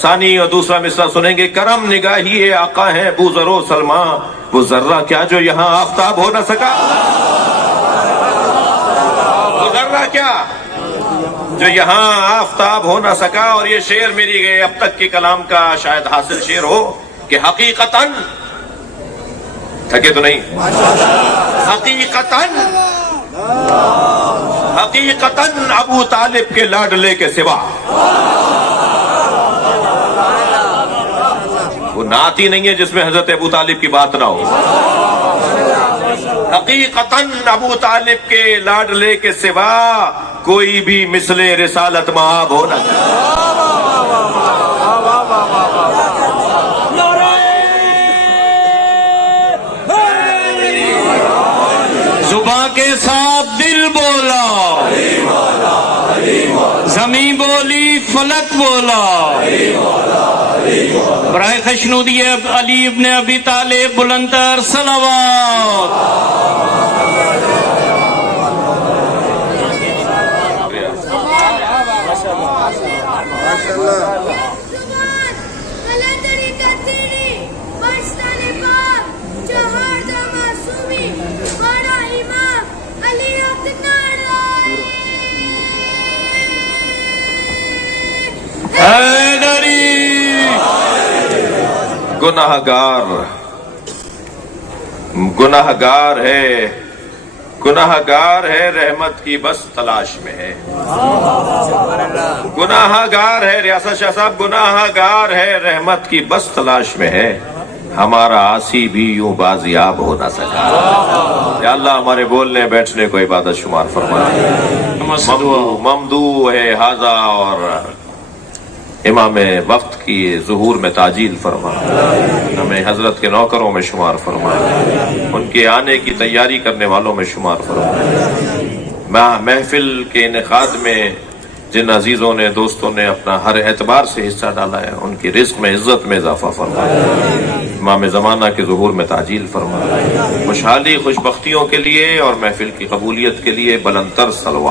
ثانی اور دوسرا مصرع سنیں گے، کرم نگاہی آقا ہیں بوذر و سلمہ، وہ ذرہ کیا جو یہاں آفتاب ہو نہ سکا، وہ ذرہ کیا جو یہاں آفتاب ہو نہ سکا۔ اور یہ شعر میری اب تک کے کلام کا شاید حاصل شعر ہو، کہ حقیقتاً تھکے تو نہیں، حقیقتاً ابو طالب کے لاڈلے کے سوا وہ نعت ہی نہیں ہے جس میں حضرت ابو طالب کی بات نہ ہو۔ حقیقتاً ابو طالب کے لاڈلے کے سوا کوئی بھی مثل رسالت مآب ہونا زباں کے ساتھ دل بولا، زمین بولی فلک بولا، برائے خشنودی علی ابن ابی طالب بلندر صلوات۔ گناہگار ہے رحمت کی بس تلاش میں ہے، گناہگار ہے ریاست شاہ صاحب، گناہگار ہے رحمت کی بس تلاش میں ہے، ہمارا عاصی بھی یوں بازیاب ہو نہ سکا۔ یا اللہ ہمارے بولنے بیٹھنے کو عبادت شمار فرما، ممدوح ہے ہاذا، اور امام وقت کی ظہور میں تعجیل فرما، ہمیں حضرت کے نوکروں میں شمار فرما، ان کے آنے کی تیاری کرنے والوں میں شمار فرما۔ محفل کے انعقاد میں جن عزیزوں نے دوستوں نے اپنا ہر اعتبار سے حصہ ڈالا ہے، ان کی رزق میں عزت میں اضافہ فرما، امام زمانہ کے ظہور میں تعجیل فرما، خوشحالی خوشبختیوں کے لیے اور محفل کی قبولیت کے لیے بلند تر صلوات۔